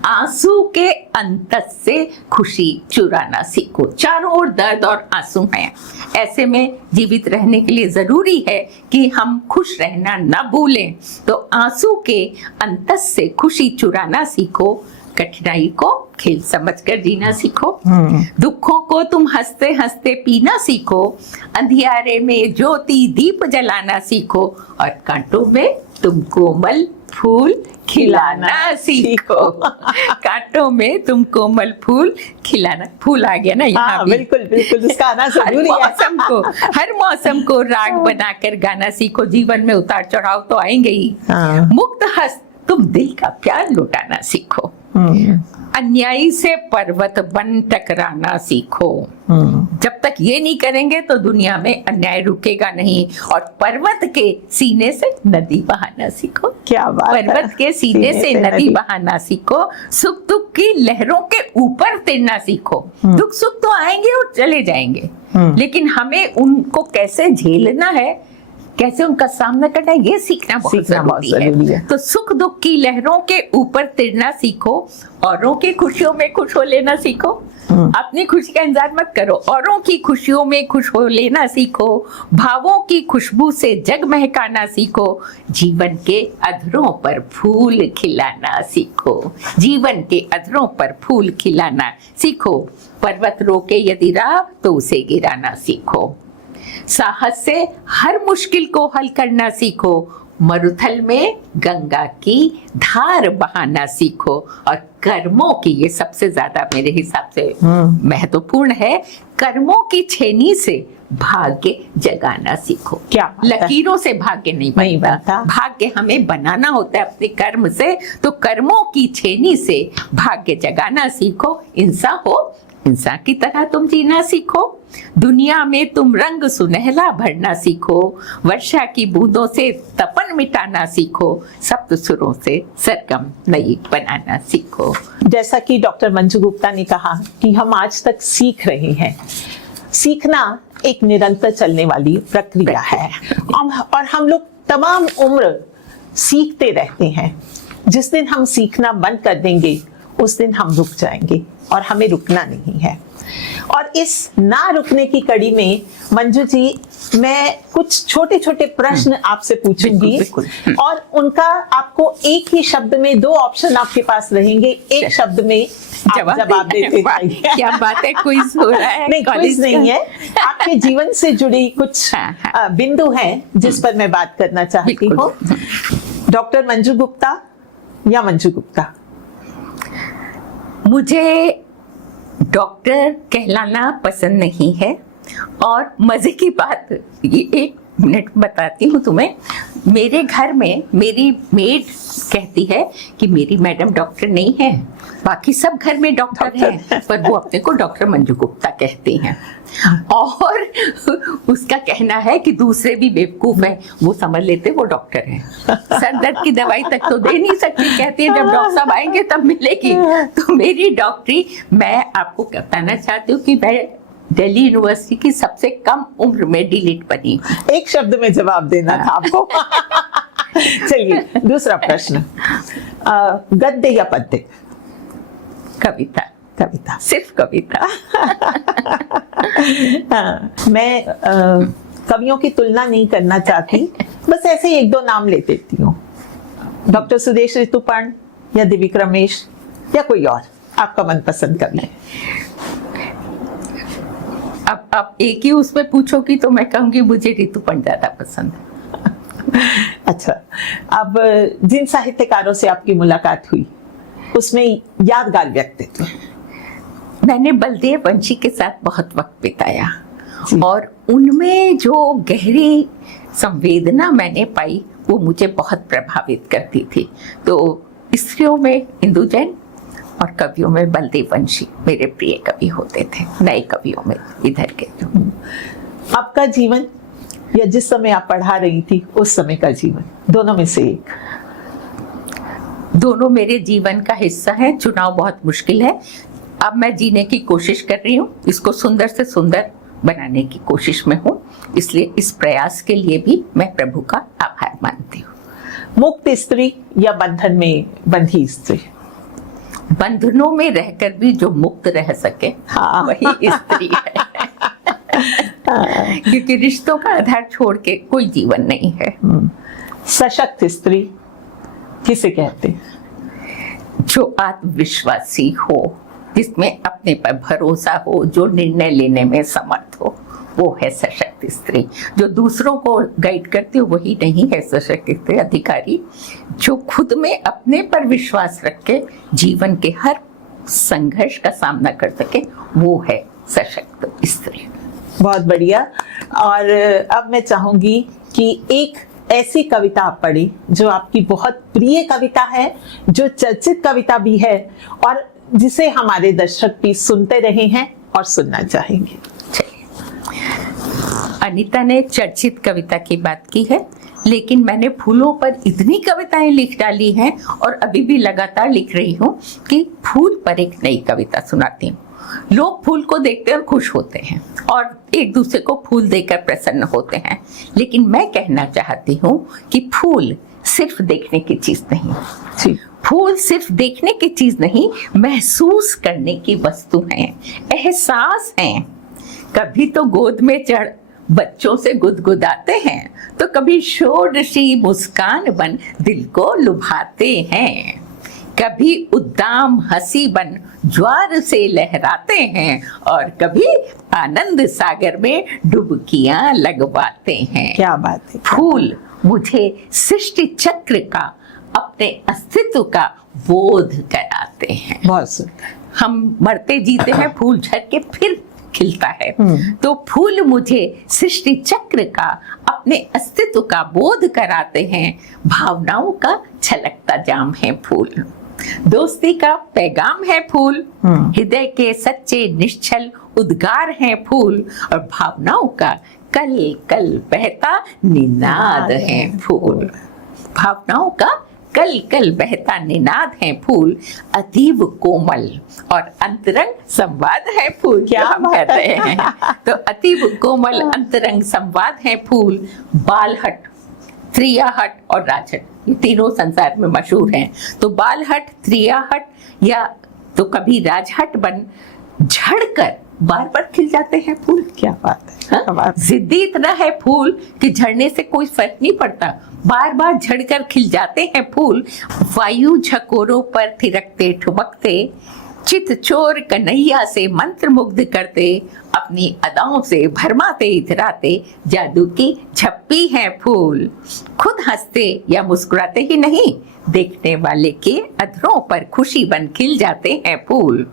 आंसू के अंतस से खुशी चुराना सीखो। चारों ओर दर्द और आंसू हैं, ऐसे में जीवित रहने के लिए जरूरी है कि हम खुश रहना ना भूलें। तो आंसू के अंतस से खुशी चुराना सीखो, कठिनाई को खेल समझकर जीना सीखो, दुखों को तुम हंसते हंसते पीना सीखो, अंधियारे में ज्योति दीप जलाना सीखो, और कांटों में तुम कोमल फूल खिलाना सीखो। कांटों में तुम कोमल फूल खिलाना, फूल आ गया ना यहाँ भी। बिल्कुल बिल्कुल, उसका आना जरूरी है। हर मौसम को राग बनाकर गाना सीखो, जीवन में उतार चढ़ाव तो आएंगे ही। मुक्त हस्त तुम दिल का प्यार लुटाना सीखो, अन्यायी से पर्वत बन टकराना सीखो। जब तक ये नहीं करेंगे तो दुनिया में अन्याय रुकेगा नहीं, और पर्वत के सीने से नदी बहाना सीखो। क्या बात है। पर्वत के सीने से नदी बहाना सीखो, सुख दुख की लहरों के ऊपर तैरना सीखो। दुख सुख तो आएंगे और चले जाएंगे, लेकिन हमें उनको कैसे झेलना है, कैसे उनका सामना करना है, ये सीखना बहुत जरूरी है। तो सुख दुख की लहरों के ऊपर तैरना सीखो, औरों की खुशियों में खुश हो लेना सीखो। अपनी खुशी का इंतजार मत करो, औरों की खुशियों में खुश हो लेना सीखो, भावों की खुशबू से जग महकाना सीखो, जीवन के अधरों पर फूल खिलाना सीखो, जीवन के अधरों पर फूल खिलाना सीखो। पर्वत रोके यदि राह तो उसे गिराना सीखो, साहस से हर मुश्किल को हल करना सीखो, मरुथल में गंगा की धार बहाना सीखो, और कर्मों की, ये सबसे ज्यादा मेरे हिसाब से महत्वपूर्ण है, कर्मों की छेनी से भाग्य जगाना सीखो। क्या लकीरों से भाग्य नहीं बनता, भाग्य हमें बनाना होता है अपने कर्म से। तो कर्मों की छेनी से भाग्य जगाना सीखो, इंसान हो हिंसा की तरह तुम जीना सीखो, दुनिया में तुम रंग सुनहला भरना सीखो, वर्षा की बूंदों से तपन मिटाना सीखो, सप्त सुरों से सरगम नई बनाना सीखो। जैसा कि डॉक्टर मंजू गुप्ता ने कहा कि हम आज तक सीख रहे हैं। सीखना एक निरंतर चलने वाली प्रक्रिया है और हम लोग तमाम उम्र सीखते रहते हैं। जिस दिन हम सीखना बंद कर देंगे उस दिन हम रुक जाएंगे और हमें रुकना नहीं है। और इस ना रुकने की कड़ी में मंजू जी, मैं कुछ छोटे छोटे प्रश्न आपसे पूछूंगी बिल्कुल, बिल्कुल। और उनका आपको एक ही शब्द में 2 ऑप्शन आपके पास रहेंगे, एक शब्द में आप जवाब देते जाइए। क्या बात है, क्विज हो रहा है? नहीं, क्विज नहीं है, आपके जीवन से जुड़ी कुछ हाँ। बिंदु हैं जिस पर मैं बात करना चाहती हूँ। डॉक्टर मंजू गुप्ता या मंजू गुप्ता? मुझे डॉक्टर कहलाना पसंद नहीं है। और मजे की बात, ये 1 मिनट बताती हूँ तुम्हें। मेरे घर में मेरी मेड कहती है कि मेरी मैडम डॉक्टर नहीं है, बाकी सब घर में डॉक्टर हैं, पर वो अपने को डॉक्टर मंजू गुप्ता कहती हैं। और उसका कहना है कि दूसरे भी बेवकूफ हैं, वो समझ लेते वो डॉक्टर हैं। सर दर्द की दवाई तक तो दे नहीं सकती, कहती है जब डॉक्टर साहब आएंगे तब मिलेगी। तो मेरी डॉक्टरी, मैं आपको बताना चाहती हूँ कि मैं दिल्ली यूनिवर्सिटी की सबसे कम उम्र में डिलीट बनी। एक शब्द में जवाब देना था आपको। चलिए, दूसरा प्रश्न, गद्य या पद्य? कविता। कविता, सिर्फ कविता। मैं कवियों की तुलना नहीं करना चाहती, बस ऐसे ही 1-2 नाम ले देती हूँ। डॉक्टर सुदेश ऋतुपर्ण या दिव्यक रमेश या कोई और आपका मनपसंद कवि? अब एक ही उसमें पूछोगी तो मैं कहूंगी मुझे ऋतुपर्ण ज्यादा पसंद है। अच्छा, अब जिन साहित्यकारों से आपकी मुलाकात हुई उसमें यादगार व्यक्तित्व? मैंने बलदेव वंशी के साथ बहुत वक्त बिताया और उनमें जो गहरी संवेदना मैंने पाई वो मुझे बहुत प्रभावित करती थी। तो स्त्रियों में इंदु जैन और कवियों में बलदेव वंशी मेरे प्रिय कवि होते थे, नए कवियों में इधर के। आपका जीवन या जिस समय आप पढ़ा रही थी उस समय का जीवन, दोनों में से एक? दोनों मेरे जीवन का हिस्सा है। चुनाव बहुत मुश्किल है। अब मैं जीने की कोशिश कर रही हूँ, इसको सुंदर से सुंदर बनाने की कोशिश में हूँ, इसलिए इस प्रयास के लिए भी मैं प्रभु का आभार मानती हूँ। मुक्त स्त्री या बंधन में बंधी स्त्री? बंधनों में रहकर भी जो मुक्त रह सके, हाँ, वही स्त्री है। क्योंकि रिश्तों का आधार छोड़ के कोई जीवन नहीं है। सशक्त स्त्री किसे कहते हैं? जो आत्मविश्वासी हो, जिसमें अपने पर भरोसा हो, जो निर्णय लेने में समर्थ हो, वो है सशक्त स्त्री। जो दूसरों को गाइड करती हो वही नहीं है सशक्त स्त्री। अधिकारी जो खुद में अपने पर विश्वास रख के जीवन के हर संघर्ष का सामना कर सके, वो है सशक्त स्त्री। बहुत बढ़िया। और अब मैं चाहूंगी कि एक ऐसी कविता आप पढ़ी जो आपकी बहुत प्रिय कविता है, जो चर्चित कविता भी है और जिसे हमारे दर्शक भी सुनते रहे हैं और सुनना चाहेंगे। अनीता ने चर्चित कविता की बात की है, लेकिन मैंने फूलों पर इतनी कविताएं लिख डाली हैं और अभी भी लगातार लिख रही हूँ कि फूल पर एक नई कविता सुनाती हूँ। लोग फूल को देखते और खुश होते हैं और एक दूसरे को फूल देकर प्रसन्न होते हैं, लेकिन मैं कहना चाहती हूँ कि फूल सिर्फ देखने की चीज नहीं। फूल सिर्फ देखने की चीज नहीं, महसूस करने की वस्तु है, एहसास है। कभी तो गोद में चढ़ बच्चों से गुदगुदाते हैं, तो कभी षोडशी मुस्कान बन दिल को लुभाते हैं, कभी उद्दाम हंसी बन ज्वार से लहराते हैं और कभी आनंद सागर में डुबकियां लगवाते हैं। क्या बात है। फूल मुझे सृष्टि चक्र का, अपने अस्तित्व का बोध कराते हैं। बहुत सुंदर। हम मरते जीते हैं, फूल झड़ के फिर खिलता है। तो फूल मुझे सृष्टि चक्र का, अपने अस्तित्व का बोध कराते हैं। भावनाओं का छलकता जाम है फूल। दोस्ती का पैगाम है फूल, हृदय के सच्चे निश्चल उद्गार हैं फूल, और भावनाओं का कल कल बहता निनाद है फूल। भावनाओं का कल कल बहता निनाद है फूल, अतीव कोमल और अंतरंग संवाद है फूल। क्या हम कहते हैं, तो अतीव कोमल अंतरंग संवाद है फूल। बालहट, त्रियाहट और राजहट, ये तीनों संसार में मशहूर हैं। तो बालहट, त्रियाहट या तो कभी राजहट बन झड़कर बार बार खिल जाते हैं फूल। क्या बात है, क्या बात है। जिद्दी इतना है फूल कि झड़ने से कोई फर्क नहीं पड़ता, बार बार झड़कर खिल जाते हैं फूल। वायु झकोरों पर थिरकते ठुमकते, चित चोर कन्हैया से मंत्र मुग्ध करते, अपनी अदाओं से भरमाते इतराते, जादू की झप्पी है फूल। खुद हंसते या मुस्कुराते ही नहीं, देखने वाले के अधरों पर खुशी बन खिल जाते हैं फूल।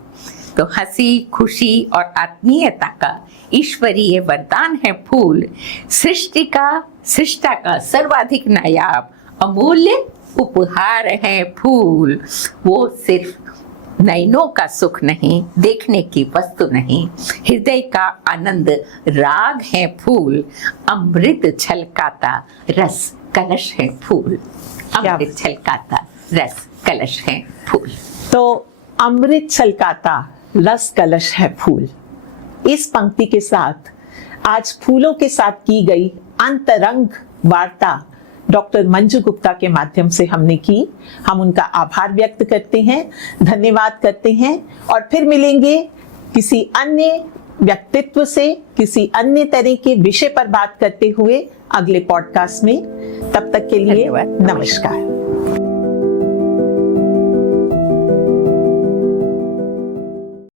तो हंसी, खुशी और आत्मीयता का ईश्वरीय वरदान है फूल। सृष्टा का सर्वाधिक नायाब अमूल्य उपहार है फूल। वो सिर्फ नयनों का सुख नहीं, देखने की वस्तु नहीं, हृदय का आनंद राग है फूल। अमृत छलकाता रस कलश है फूल। अमृत छलकाता रस कलश है फूल। तो अमृत छलकाता रस कलश है फूल, इस पंक्ति के साथ आज फूलों के साथ की गई अंतरंग वार्ता डॉक्टर मंजू गुप्ता के माध्यम से हमने की। हम उनका आभार व्यक्त करते हैं, धन्यवाद करते हैं, और फिर मिलेंगे किसी अन्य व्यक्तित्व से, किसी अन्य तरह के विषय पर बात करते हुए अगले पॉडकास्ट में। तब तक के लिए नमस्कार।